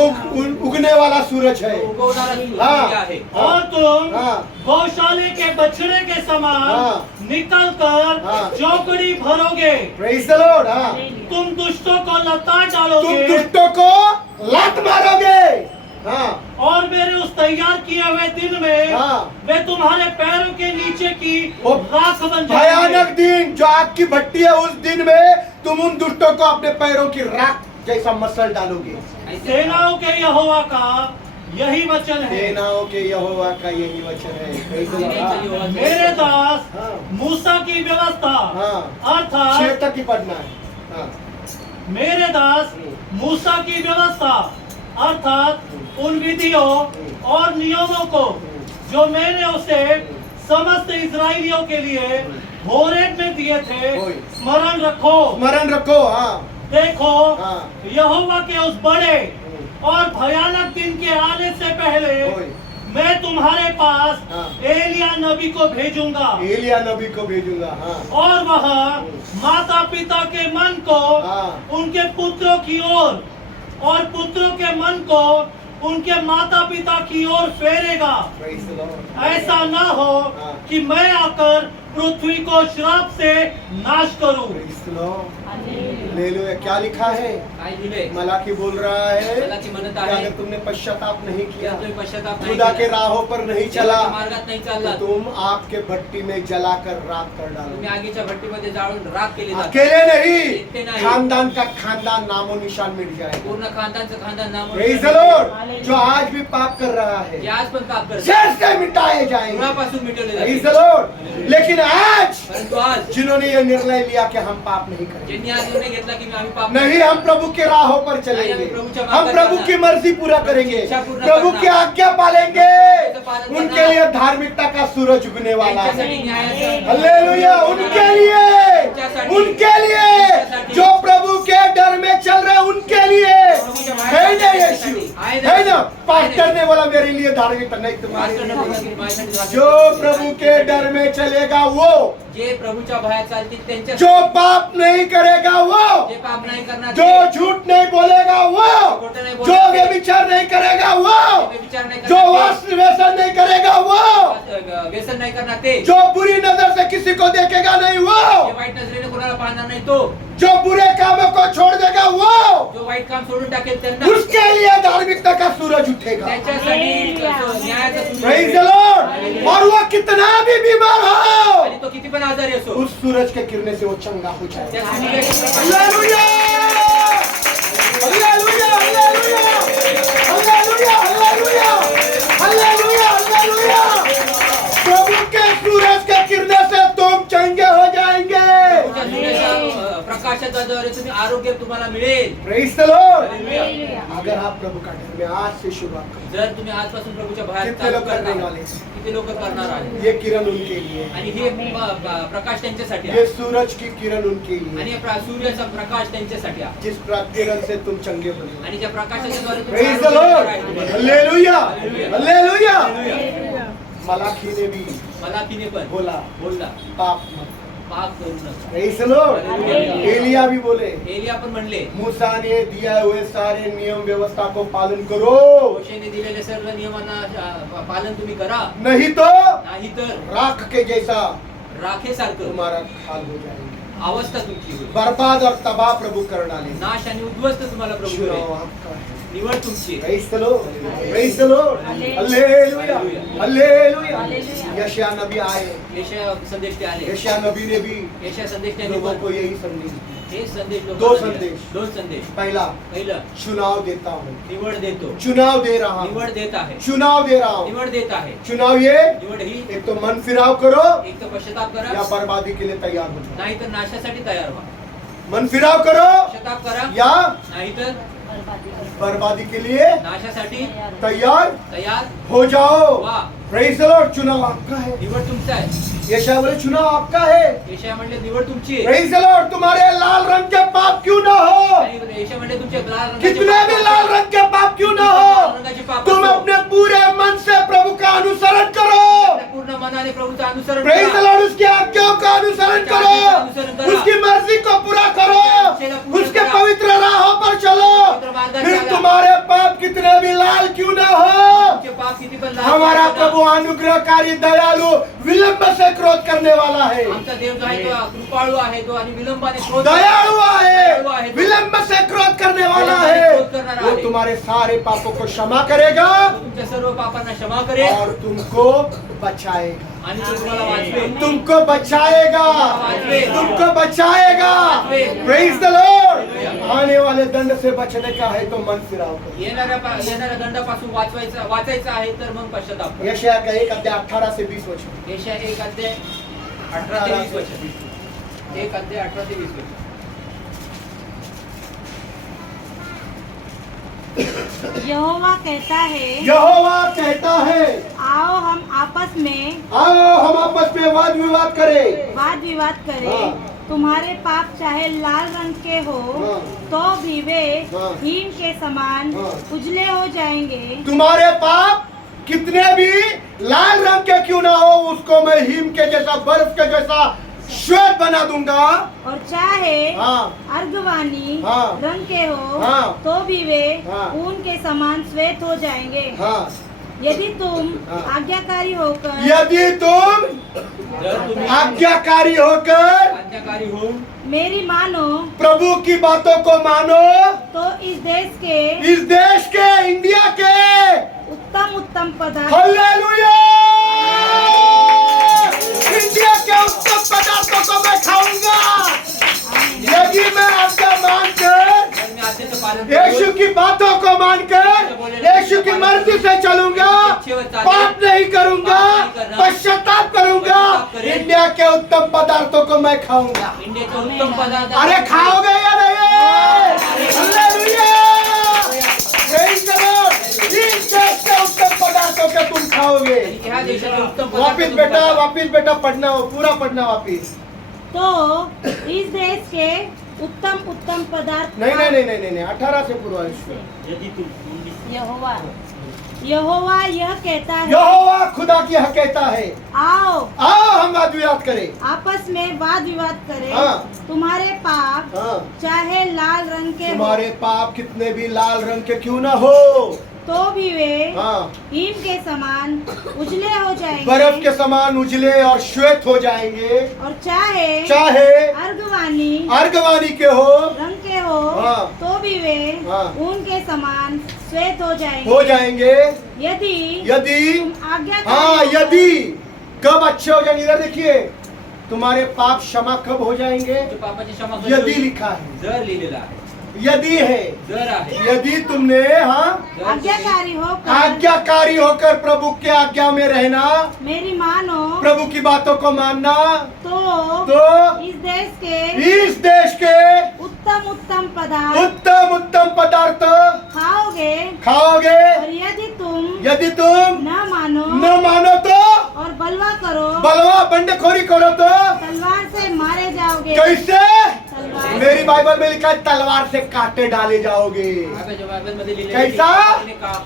उगने वाला सूरज है। उगवणारा सूर्य हाँ। आहे. और तुम हाँ। गौशाले के बछड़े के समान हाँ। निकल कर हाँ। चौकड़ी भरोगे। Praise the Lord. हाँ तुम दुष्टों को लताड़ तुम डालोगे दुष्टों को लात मारोगे। हाँ और मेरे उस तैयार किए हुए दिन में हाँ। वे तुम्हारे पैरों के नीचे की वो राख बन भयानक जाएंगे। दिन जो आग की भट्टी है, उस दिन में तुम उन दुष्टों को अपने पैरों की राख जैसा मसल डालोगे। सेनाओं के यहोवा का यही वचन है। सेनाओं के यहोवा का यही वचन है। Praise the Lord. हाँ। मेरे दास हाँ। मूसा की व्यवस्था हाँ। अर्थात 6 तक ही पढ़ना है। हाँ मेरे दास मूसा की व्यवस्था अर्थात उन विधियों और नियमों को जो मैंने उसे समस्त इजराइलियों के लिए होरेब में दिए थे स्मरण रखो। स्मरण रखो। हाँ देखो हाँ। यहोवा के उस बड़े और भयानक दिन के आने से पहले मैं तुम्हारे पास हाँ। एलिया नबी को भेजूंगा एलिया नबी को भेजूंगा। हाँ और वह माता पिता के मन को हाँ। उनके पुत्रों की ओर और पुत्रों के मन को उनके माता पिता की ओर फेरेगा। Praise the Lord. ऐसा ना हो हाँ। कि मैं आकर पृथ्वी को श्राप से नाश करूं। Praise the Lord. हालेलुया। क्या लिखा है? काय दिले? मलाकी बोल रहा है मलाकी म्हणत कि आहे, अगर तुमने पश्चाताप नहीं किया, तुम्ही पश्चाताप नाही खुदा के केला, राहों पर नहीं चला, देवाच्या मार्गात नाही चालला, तो तुम आग के भट्टी में जलाकर राख कर तुम्ही डालोगे। आगीच्या भट्टीमध्ये जाळून राख केली जाते. अकेले एकटे नहीं, नाही. खानदान का खानदान नामो निशान मिट जाएगा। पूर्ण खानदानचं खानदान नाम प्रेज़ द लॉर्ड। जो आज भी पाप कर रहा है, जे आज पण पाप करते जड़ से मिटाए जाएंगे। मुळापासून मिटवले प्रेज़ जाते. The Lord. लेकिन आज परंतु आज जिन्होंने ये निर्णय लिया कि हम पाप नहीं करेंगे, ज्यांनी आज निर्णय घेतला की आम्ही पाप नहीं, हम प्रभु के राहों पर चलेंगे, हम प्रभु की मर्जी पूरा करेंगे, प्रभु की आज्ञा पालेंगे, उनके लिए धार्मिकता का सूरज उगने वाला है। त्यांच्यासाठी न्यायाचं हालेलुया। उनके लिए जो प्रभु के डर में चल रहे हैं, उनके लिए है ना यीशु, है ना। पास्टर ने बोला मेरे लिए धार्मिकता नहीं, तुम्हारे मास्टरने लिए। बोलला की माझ्यासाठी धार्मिक जो प्रभु के डर में चलेगा वो, जे प्रभूच्या भयात चालतील त्यांच्या जो पाप नहीं करेगा वो, जे पाप नाही करणार जो झूठ नहीं बोलेगा वो, खोटं नाही जो बोलणार ते, व्यभिचार नहीं करेगा वो, व्यभिचार नाही जो करणार वास व्यसन नहीं करेगा वो, ते, व्यसन नाही करणार ते, जो बुरी नजर से किसी को देखेगा नहीं जे वो, वाईट नजरेने कोणाला पाहणार नाही तो, जो बुरे कामों को छोड़ देगा वो, जो वाईट काम सोडून टाकेल त्यांना उसके लिए धार्मिकता का सूरज उठेगा। त्याच्यासाठी न्यायाचा सूर्य प्रेज़ द उगवेल. लॉर्ड। और वो कितना भी बीमार हो, आणि तो किती पण आजारी असो उस सूरज के किरने से वो चंगा हो जाएगा। त्या सूर्याच्या प्रकाशात hallelujah. Hallelujah. Hallelujah. Hallelujah. Hallelujah. Hallelujah. Hallelujah. प्रभु के सूरज के किरणों से तुम चंगे हो जाएंगे। प्रभूच्या सूर्याच्या प्रकाशाच्या द्वारे तुम्ही आरोग्य तुम्हाला मिळेल. Praise the Lord. हालेलुया. अगर आप प्रभु का डर में आज से शुरुआत करें, जर तुम्ही आजपासून प्रभूच्या भयात कितने चालू लोग करने करणार, वाले? किती लोक करणार आहे ये किरण उनके लिए, आणि हे प्रकाश त्यांच्यासाठी ये आहे सूरज की किरण उनके लिए, आणि सूर्याचा प्रकाश त्यांच्यासाठी आहे जिस किरण से तुम चंगे बने। आणि त्या प्रकाशाच्या द्वारे तुम्ही प्रेज़ द आरोग्य लॉर्ड। मिळाल. हालेलुया। हालेलुया। हालेलुया. मलाकी ने भी मलाकीने पण बोला बोलला पाप मत। पाप करू नका. Praise the Lord. हालेलुया. एलिया भी बोले एलिया पण म्हणले मूसा ने दिया हुए सारे नियम व्यवस्था को पालन करो, मोशेने दिलेले सर्व नियमांना पालन तुम्ही करा, नहीं तो नाही तर राख के जैसा राखेसारखं तुम्हारा हाल हो जाएगा। अवस्था तुमची होईल. बर्बाद और तबाह प्रभु कर डालेंगे। नाश आणि उद्ध्वस्त तुम्हाला प्रभू चुनाव करेल. आपका है। निवड तुमची आहे. Praise the Lord. Praise the Lord. Hallelujah. Hallelujah. यशाया नबी आए, यशाया संदेश ते आले, यशाया नबी ने भी यशाया संदेश ते लोगों को यही संदेश दिया। हे संदेश दो लोकांना संदेश। दिला. दोन संदेश. पहला, पहिलं, चुनाव देता हूँ, निवड देतो, चुनाव दे रहा हूँ, निवड देत आहे, चुनाव दे रहा हूँ। निवड देत आहे. चुनाव ये, निवड ही एक तो मन फिराव करो एक तर पश्चाताप या करा, बर्बादी के लिए तैयार हो जाओ। नाही तर नाशासाठी तयार व्हा. मन फिराव करो पश्चाताप करा, या नाही तर बर्बादी के लिए नाशासाठी तैयार तयार हो जाओ। व्हा. Praise the Lord. चुनाव आपका है। निवड तुमचा आहे. यशाया बोले चुनाव आपका है। यशाया म्हणले निवड तुमची आहे. Praise the Lord. तुम्हारे लाल रंग के पाप क्यों ना हो, आणि यशाया म्हणले तुमचे लाल रंगाचे कितने पाप भी असो. लाल रंग के पाप क्यों ना लाल हो, रंगाचे पाप तुम असो. अपने पूरे मन से प्रभु का अनुसरण करो। पूर्ण मनाने प्रभूचं अनुसरण Praise the करा. Lord. उसकी आज्ञाओं का अनुसरण करो, उसकी मर्जी को पूरा करो, उसके पवित्र राहों पर चलो, फिर तुम्हारे पाप कितने भी लाल क्यों ना हो, तुमचे पाप किती पण लाल हमारा असो ना. प्रभु अनुग्रहकारी दयालु विलंब से क्रोध करने वाला है। आमचा देव जो आहे तो कृपाळू आहे तो आणि विलंबाने क्रोध दयालु दयाळू है, आहे तो. विलंब से क्रोध करने वाला है। वो तुम्हारे सारे पापों को क्षमा करेगा तो तुमच्या सर्व पापांना क्षमा करेल और तुमको बचाएगा, आणि तो तुम्हाला वाचवेल. तुमको बचाएगा, तुमको बचाएगा। Praise the Lord. आने वाले दंड से बचने का है तो मन फिराओ करो। येणाऱ्या दंडापासून वाचायचं आहे तर मग पश्चाताप करा. यशाया का 1 अध्याय 18 से 20 वचन। यशाया 1 अध्याय 18 ते 20 वचन. 1 अध्याय 18 ते 20 वचन. यहोवा कहता है, यहोवा कहता है, आओ हम आपस में आओ हम आपस में वाद विवाद करें। वाद विवाद करें। हाँ। तुम्हारे पाप चाहे लाल रंग के हो हाँ। तो भी वे हाँ। हिम के समान हाँ। उजले हो जाएंगे। तुम्हारे पाप कितने भी लाल रंग के क्यों ना हो, उसको मैं हिम के जैसा, बर्फ के जैसा श्वेत बना दूंगा। और चाहे हाँ। अर्गवानी हाँ। रंग के हो हाँ। तो भी वे हाँ। ऊन के समान श्वेत हो जाएंगे। हाँ। यदि तुम हाँ। आज्ञाकारी होकर यदि तुम जर तुम्ही आज्ञाकारी होकर आज्ञाकारी होऊन मेरी मानो प्रभु की बातों को मानो तो इस देश के इंडिया के उत्तम उत्तम पदार्थ हालेलुया, इंडिया के उत्तम पदार्थों को मैं खाऊंगा यदि मैं आज्ञा मानकर, जर मी आज्ञेचं पालन यीशु करून की बातों को मानकर, यीशु की मर्जी से चलूंगा, पाप नहीं करूंगा, पश्चाताप करूंगा, इंडिया के उत्तम पदार्थों को मैं खाऊंगा। इंडियाचे उत्तम पदार्थ अरे खाओगे या नहीं? Hallelujah, praise the Lord. इस देश के उत्तम पदार्थों के तुम खाओगे। ह्या देशाचे उत्तम पदार्थ वापिस बेटा पढ़ना हो, पूरा पढ़ना वापिस। तो इस देश के उत्तम उत्तम पदार्थ नहीं 18 से पूरा। यदि तुम यहोवा यह कहता है, यहोवा खुदा की यह कहता है, आओ आओ हम वाद विवाद करें। आपस में वाद विवाद करें। हाँ। तुम्हारे पाप हाँ। चाहे लाल रंग के हो तुम्हारे पाप कितने भी लाल रंग के क्यों ना हो, तो भी वे हाँ, हिम के समान उजले हो जाएंगे। बर्फ के समान उजले और श्वेत हो जाएंगे। और चाहे चाहे अर्गवानी के हो, रंग के हो हाँ। तो भी वे हाँ। ऊन के समान श्वेत हो जाएंगे। हो जाएंगे यदि तुम आज्ञा हाँ, यदि कब अच्छे हो जाएंगे। इधर देखिए, तुम्हारे पाप क्षमा कब हो जाएंगे? पापाची क्षमा यदि लिखा है, जर लिहिलेला आहे, यदि है, जर आहे, यदि तुमने हाँ आज्ञाकारी होकर प्रभु के आज्ञा में रहना, मेरी मानो प्रभु की बातों को मानना, तो इस देश के उत्तम उत्तम पदार्थ खाओगे। और यदि तुम न मानो तो और बलवा बंडखोरी करो तो तलवार से मारे जाओगे। कैसे? तलवार मेरी बाइबल में लिखा है तलवार से काटे डाले जाओगे। बायबलमध्ये लिहिलेलं आहे, कैसा?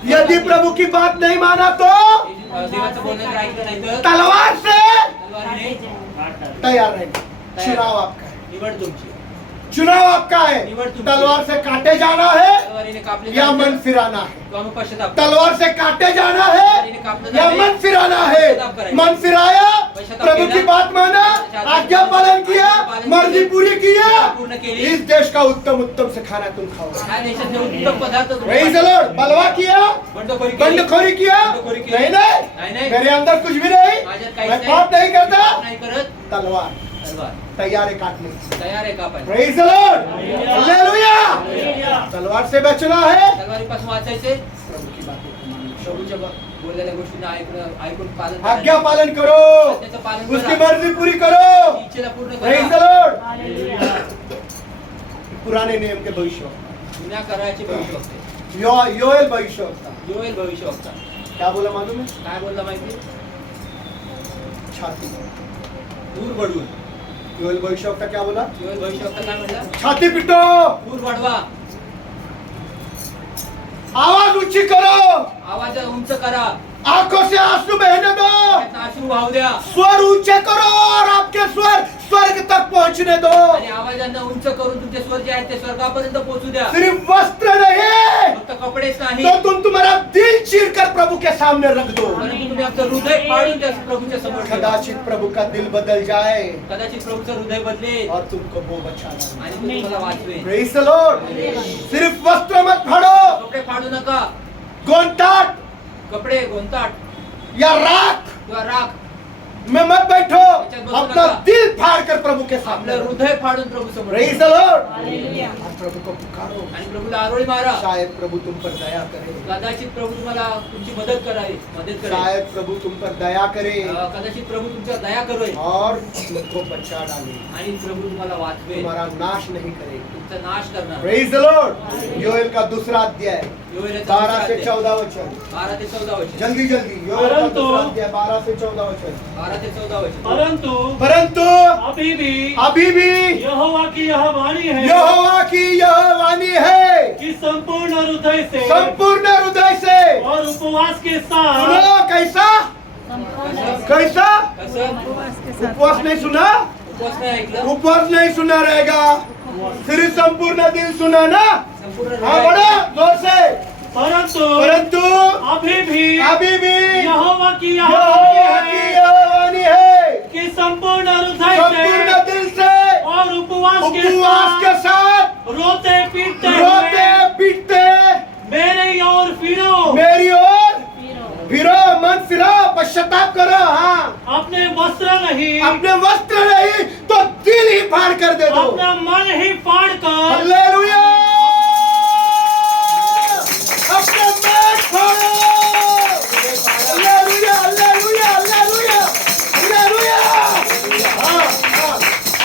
यदि प्रभु की बात नहीं माना तो देवाचं बोलणं ऐकलं नाही तर तलवार से तलवारीने तैयार रहेगा। चुनाव आपका है, निवड तुमची, चुनाव आपका है। तलवार से काटे जाना है तलवारीने कापले या मन फिराना है। तो आम्ही पश्चाताप तलवार से काटे जाना है या मन फिराना है। मन फिराया, प्रभु की बात माना, आज्ञा पालन किया, मर्जी मर्जी पूरी किया, पूर्ण केली. इस देश का उत्तम उत्तम से खाना तुम खाओ. ह्या देशातले उत्तम पदार्थ तुम्ही Praise the Lord. बलवा किया, बंडखोरी केली. बंडखोरी किया, बंडखोरी केली. नहीं नाही, नहीं, नाही. मेरे अंदर कुछ भी नहीं, माझ्यात काहीच मैं नाही. पाप नहीं करता. नाही करत. तलवार तलवार तैयार है काटने. तयार आहे का आपण? Praise the Lord. हालेलुया. तलवार से बचना है. तलवारीपासून वाचायचे. प्रभु की बातें मानना. प्रभूच्या बोललेल्या गोष्टींना ऐकून पालन आज्ञा पालन करो, त्याचं पालन उसकी करा. मर्जी पूरी करो. इच्छेला पूर्ण Praise the करा. Lord. हालेलुया. पुराने नियम के भविष्य, जुन्या करायचे भविष्यवक्ते. योएल भविष्यवक्ता योएल भविष्यवक्ता क्या बोला मालूम है? काय बोलला माहिती? छाती. पूर बडवून. योएल भविष्यवक्ता क्या बोला? योएल भविष्यवक्ता काय म्हणला? छाती पिटो, पूर वाढवा, आवाज ऊंची करो, आवाज उंच करा, आंखों से आंसू बहने दो, त्यातनं अश्रू वाहू द्या स्वर ऊंचे करो और आपके स्वर स्वर्ग तक पहुंचने दो. आणि आवाजांना उंच करून तुमचे स्वर जे आहेत ते स्वर्गापर्यंत पोहोचू द्या. सिर्फ वस्त्र नहीं, फक्त कपडेच नाही, तो तुम तुम्हारा दिल चीर कर प्रभु के सामने रख दो. परंतु तुम्ही आपलं हृदय फाडून त्या प्रभूच्या समोर ठेवा. कदाचित प्रभु का दिल बदल जाए कदाचित प्रभूचं हृदय बदलेल और तुमको वो बचा ले. आणि तो तुम्हाला वाचवेल. Praise the Lord. सिर्फ वस्त्र मत फाड़ो, कपडे फाडू नका. गोंटाट कपडे गोंताट या राख किंवा राख में मत बैठो, अपना दिल फाड़ कर प्रभु के सामने आपलं रखो. हृदय फाडून प्रभू समोर Praise ठेवा. the Lord. हालेलुया. और प्रभु को पुकारो, आणि प्रभूला आरोळी मारा. शायद प्रभु तुम पर दया करे, कदाचित प्रभू तुम्हाला तुमची मदत करेल. शायद प्रभु तुम पर दया करे कदाचित प्रभू तुमच्या दया करेल और तुमको बचा डाले, आणि प्रभू तुम्हाला वाचवेल, तुम्हारा नाश नहीं करे. तुमचा नाश करणार. Praise the Lord. योएल का दूसरा अध्याय योएलाचा 12 से दुसरा 14 वचन. 12 ते 14 वचन. जल्दी जल्दी योएल का परंतु- दूसरा अध्याय 12 से 14 वचन. 12 ते 14 वचन. परंतु परंतु अभी भी अभी भी यहोवा की यह वाणी है यहोवा की यह वाणी है कि संपूर्ण हृदय से संपूर्ण हृदय से. और उपवास के साथ सुनो कैसा संपूर्ण कैसा कसं? उपवास के साथ उपवास नहीं सुना, उपवास नाही ऐकलं? उपवास नहीं सुना रहेगा, सिर्फ संपूर्ण दिल सुना ना. संपूर्ण हाँ हृदय. बड़ा जोर से. परंतु अभी भी भी यहोवा की यह यहोवा वाणी की है यह वाणी है कि संपूर्ण हृदय संपूर्ण से दिल से और उपवास उपवास के के साथ रोते पीटते रोते हुए पीटते मेरे ओर फिरो, मेरी ओर फिरो. फिरो, मन फिरो, पश्चाताप करो. हाँ, अपने वस्त्र नहीं अपने वस्त्र नहीं तो दिल ही फाड़ कर दे दो. अपना मन ही फाड़ कर हालेलुया. अपने मन फाड़ो. Hallelujah, hallelujah, hallelujah, hallelujah. हाँ, हाँ.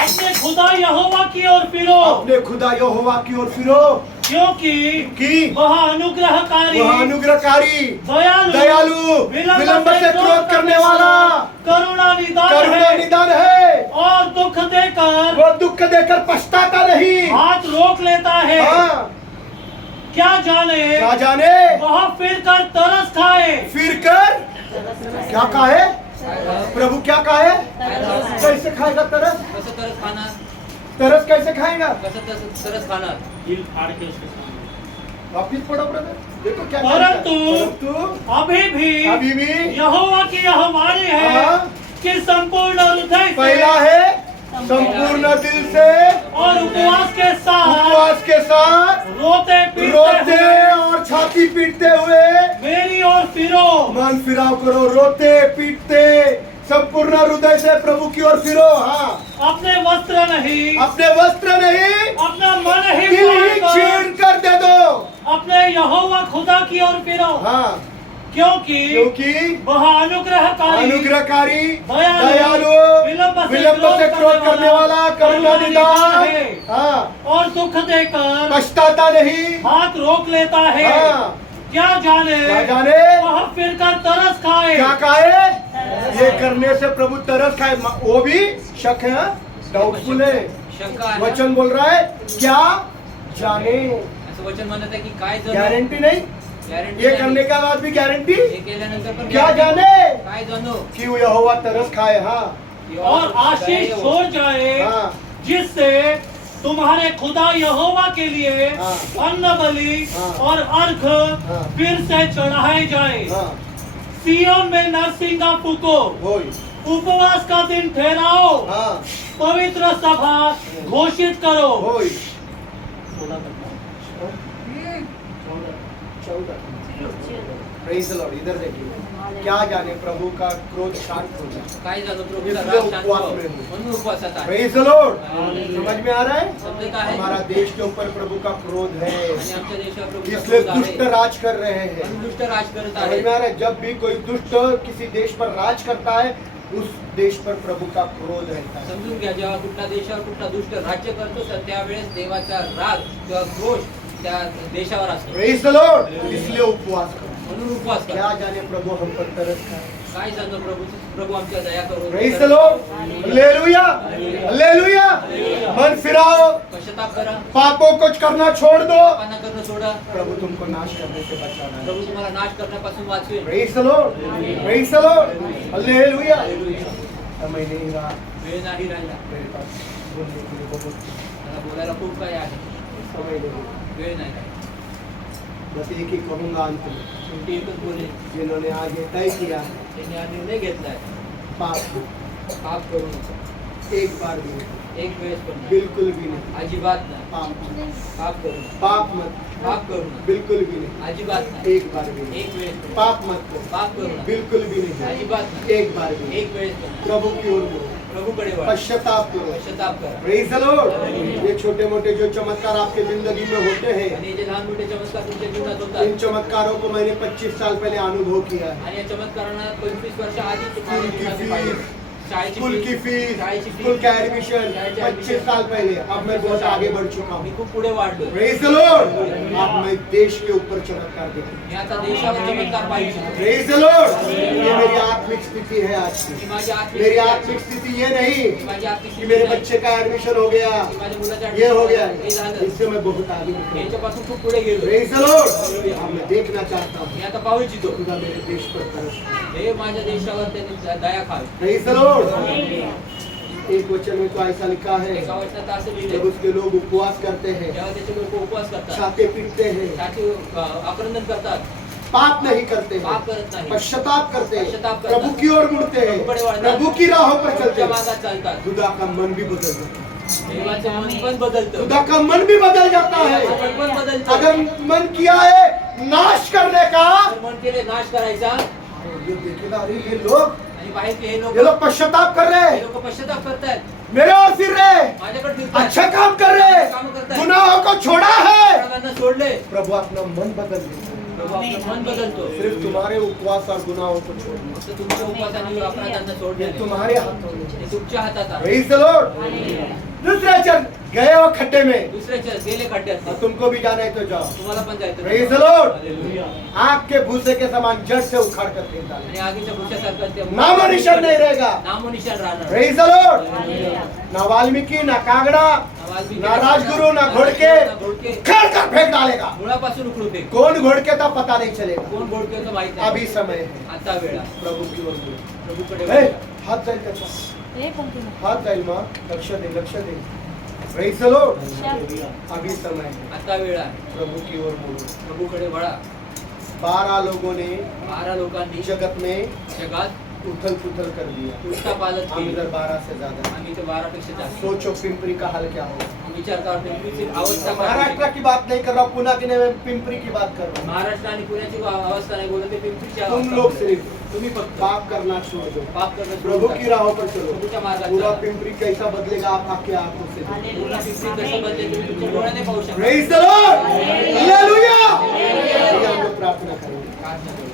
अपने खुदा यहोवा की ओर फिरो, अपने खुदा यहोवा की ओर फिरो, क्योंकि कि वह अनुग्रहकारी, वह अनुग्रहकारी, दयालु, दयालु, विलंब से क्रोध करने वाला, करुणा निदान करुणा है निदान है, और दुख देकर वो दुख देकर पछताता नहीं. हाथ रोक लेता है. हाँ, क्या जाने क्या जाने वह फिर कर तरस खाए. फिर कर क्या कहे प्रभु, क्या कहे? कैसे खाएगा तरस? कसं तरस खाणार? तरस कैसे खाएगा? कसं तरस खाणार? दिल फाड़ के उसके सामने वापिस पढ़ो ब्रदर, देखो क्या परंतु परंतु अभी भी अभी भी यहोवा की यह वाणी है हाँ। कि संपूर्ण हृदय से पहला है संपूर्ण दिल से और उपवास के साथ उपवास के साथ रोते पीटते रोते हुए और छाती पीटते हुए मेरी ओर फिरो. मन फिराव करो. रोते पीटते संपूर्ण हृदय से प्रभु की ओर फिरो. हाँ, अपने वस्त्र नहीं, अपने वस्त्र नहीं अपना मन ही दिल ही फाड़ चीर कर कर दे दो. अपने यहोवा खुदा की ओर फिरो, हाँ, क्योंकि क्योंकि वह अनुग्रहकारी, अनुग्रहकारी, दयालु, दयालु, विलंब से क्रोध करने वाला, करुणा निदान, है हाँ, और दुख देकर पछताता नहीं. हाथ रोक लेता है. हाँ, क्या जाने क्या जाने वह फिर कर तरस खाए. क्या कहे? ये करने से प्रभु तरस खाए. वो भी शक है, डाउटफुल है. शंका आहे. वचन बोल रहा है क्या जाने, असं वचन म्हणत आहे की काय जणू गारंटी नहीं. गॅरंटी ये करने का बाद भी गारंटी हे केल्यानंतर पण क्या guarantee जाने काय जणू कि वो यहोवा तरस खाए. हाँ, और आशीष छोड़ जाए हाँ, जिससे तुम्हारे खुदा यहोवा के लिए हाँ। अन्न बलि हाँ। और अर्घ हाँ। फिर से चढ़ाए जाए. हाँ, सियोन में नरसिंगा फूको, वही. उपवास का दिन ठहराओ हाँ, पवित्र सभा घोषित करो। होय 14 प्रेज द लॉर्ड। इधर देखिए, क्या जाने प्रभु का क्रोध शांत हो जाए। काय झालं प्रभूचा इसलिए राग शांत उपवास व्हावा. में हूँ। म्हणून उपवासात आहे. Praise the Lord. समझ में आ रहा है? समजत आहे? हमारा देश के ऊपर प्रभु का क्रोध है, आणि आमच्या देशावर प्रभूचा इसलिए क्रोध आहे. दुष्ट राज कर रहे हैं। म्हणून दुष्ट राज करत समझ आहे. में आ रहा है? जब भी कोई दुष्ट किसी देश पर राज करता है, उस देश पर प्रभु का क्रोध रहता है। समजून घ्या, जेव्हा कुठला देशावर कुठला दुष्ट राज्य करतो तर त्यावेळेस देवाचा राग किंवा क्रोध त्या देशावर असतो. Praise the Lord. इसलिए उपवास करो। म्हणून उपवास क्या करा. जाने प्रभु हम पर तरस खाए। काय सांगतो प्रभू आमच्या दया करो. Praise the Lord. Hallelujah, hallelujah. मन फिराओ, पश्चाताप करा. पापों को करना छोड़ दो। पापांना करणं सोडा. प्रभु तुमको नाश करने से बचाना है। प्रभू तुम्हाला नाश करण्यापासून वाचवेल. Praise the Lord, praise the Lord, hallelujah. समय नहीं रहा वेळ नाही राहिला. मेरे पास बोलने के लिए बहुत मला बोलायला खूप काही आहे. समय नहीं। वेळ नाही राहिला. बस एक ही कहूंगा अंत में, शेवटी एकच बोले, जिन्होंने आज ये तय किया है, त्यांनी हा निर्णय घेतलाय. पाप पाप करू नका. एक बार भी नहीं, एक वेळेस पण नाही. बिल्कुल भी नहीं। अजिबात नाही. पाप पाप करू नका. पाप मत, पाप करू नका. बिल्कुल भी नहीं। अजिबात नाही. एक बार भी नहीं। एक वेळेस पण नाही. पाप मत करो, पाप करू नका. बिल्कुल भी नहीं। अजिबात नाही. एक बार भी नहीं। एक वेळेस पण नाही. प्रभु की ओर मुड़ो, प्रभूकडे वळा. पश्चाताप करो। पश्चाताप करा. Praise the Lord. ये छोटे मोटे जो चमत्कार आपके जिंदगी में होते हैं, आणि जे लहान मोठे चमत्कार तुमच्या जीवनात इन होतात चमत्कारों को मैंने 25 साल पहले अनुभव किया है। आणि या चमत्कारांना 25 वर्ष आधी तुम्हाला स्कूल की जीवनात फीस, पाहिजे. शाळेची स्कूल की फीस, शाळेची स्कूल फीस, का एडमिशन शाळेची 25 साल पहले। अब मैं बहुत आगे बढ़ चुका मी हूँ। खूप पुढे वाढलो. Praise the Lord. अब मैं देश के ऊपर चमत्कार देखूं। मी आता देशावर चमत्कार पाहिजे. Praise the Lord. ये मेरी आत्मिक स्थिति है आज की। मी माझी आत्मिक मेरी आत्मिक स्थिति ये नहीं मी माझी आत्मिक कि मेरे बच्चे का एडमिशन हो गया, की माझ्या मुलाचा ये हो गया, हे झालं. इससे मैं बहुत आगे निकला। यांच्यापासून खूप पुढे गेलो. Praise the Lord. अब मैं देखना चाहता हूँ मी आता पाहू इच्छितो खुदा मेरे देश पर तरस खाए। हे माझ्या देशावर त्यांनी दया खावी. Praise the Lord. एक वचन में तो ऐसा लिखा है, एका वचनात असं जब लिहिलंय, उसके लोग उपवास करते हैं, जेव्हा त्याचे लोक उपवास करतात, छाते पीटते हैं, त्याचे आक्रंदन करतात, पाप नहीं करते हैं, पाप करत नाही, पश्चाताप करते हैं, पश्चाताप करतात, प्रभु की ओर मुड़ते हैं, प्रभूकडे वळतात, प्रभु की राहों पर चलते प्रभूच्या हैं, मार्गात चालतात, खुदा का मन भी बदल जाता है। देवाचं मन पण बदलतं. खुदा का मन भी बदल जाता है। देवाचं मन पण बदलतं. अगर मन किया है नाश करने का, तर मन केले नाश करायचा ये देखेगा, अरे ये लोग आणि बाहेर हे ये लोग पश्चाताप कर रहे हे हैं, लोक पश्चाताप करतायत, मेरे और फिर रहे, माझ्याकडे फिरतायत, अच्छा काम कर रहे, काम करतायत, गुनाहों को छोड़ा है। अपराधांना सोडले. प्रभु अपना मन बदल देता है। प्रभू आपलं मन बदलतो. सिर्फ तुम्हारे उपवास और गुनाहों को छोड़ना, फक्त तुमच्या उपवासाने अपराधांना ये सोडले. तुम्हारे हाथों में है। ते तुमच्या हातात आहे. Praise the Lord. दूसरा चरण गए हो खड्डे में, दुसऱ्याच्या गेले खड्ड्यात और तुमको भी जाना है तो जाओ। तुम्हाला पण जायचं. Praise the Lord. हालेलुया. आग के भूसे के समान जड़ से उखाड़ कर फेंक डालें, आणि आगीच्या भुशासारखं ते नामो निशान नहीं रहेगा। नामोनिशान राहणार. Praise the Lord. ना वाल्मीकि, ना कागड़ा, ना राजगुरु, ना घोड़के घोडके उखाड़ कर फेंक डालेगा। मुळापासून उखडू दे. कौन घोड़के था पता नहीं चलेगा। कोण घोडके होतं माहित नाही. अभी समय है, आता वेळा प्रभु की ओर मुड़ो। प्रभूकडे ए, वळा. हाथ जाईल त्याचा, हे पंक्ती हाथ जाईल माँ, लक्ष दे, लक्ष दे। Praise the Lord. अभी समय है, आता वेळा प्रभु की ओर मुड़ो। प्रभूकडे वळा. 12 लोगों ने 12 लोकांनी जगत में जगात उथल पुथल कर दिया। उलटा पालत हम केली. इधर 12 से ज्यादा। आम्ही ते 12 पेक्षा जास्त. सोचो पिंपरी का हाल क्या होगा। विचार करा पिंपरीची अवस्था काय महाराष्ट्र होती. की बात नहीं कर रहा हूँ, पुणे की नहीं, मैं पिंपरी की बात कर रहा महाराष्ट्र आणि पुण्याची अवस्था नाही बोलत, ते पिंपरीची हूँ। तुम अवस्था लोग बोलत. सिर्फ तुम्ही फक्त पाप करना छोड़ दो, पाप करणं प्रभु सोडून की टाका. राहों पर चलो। प्रभूच्या मार्गात पूरा चला. पिंपरी कैसा बदलेगा आप आपके आंखों से देखो। पूर्ण पिंपरी कसं बदलेल तुम्ही तुमच्या डोळ्याने पाहू शकता. Praise the Lord, hallelujah. आइए हम लोग प्रार्थना करेंगे। प्रार्थना करू.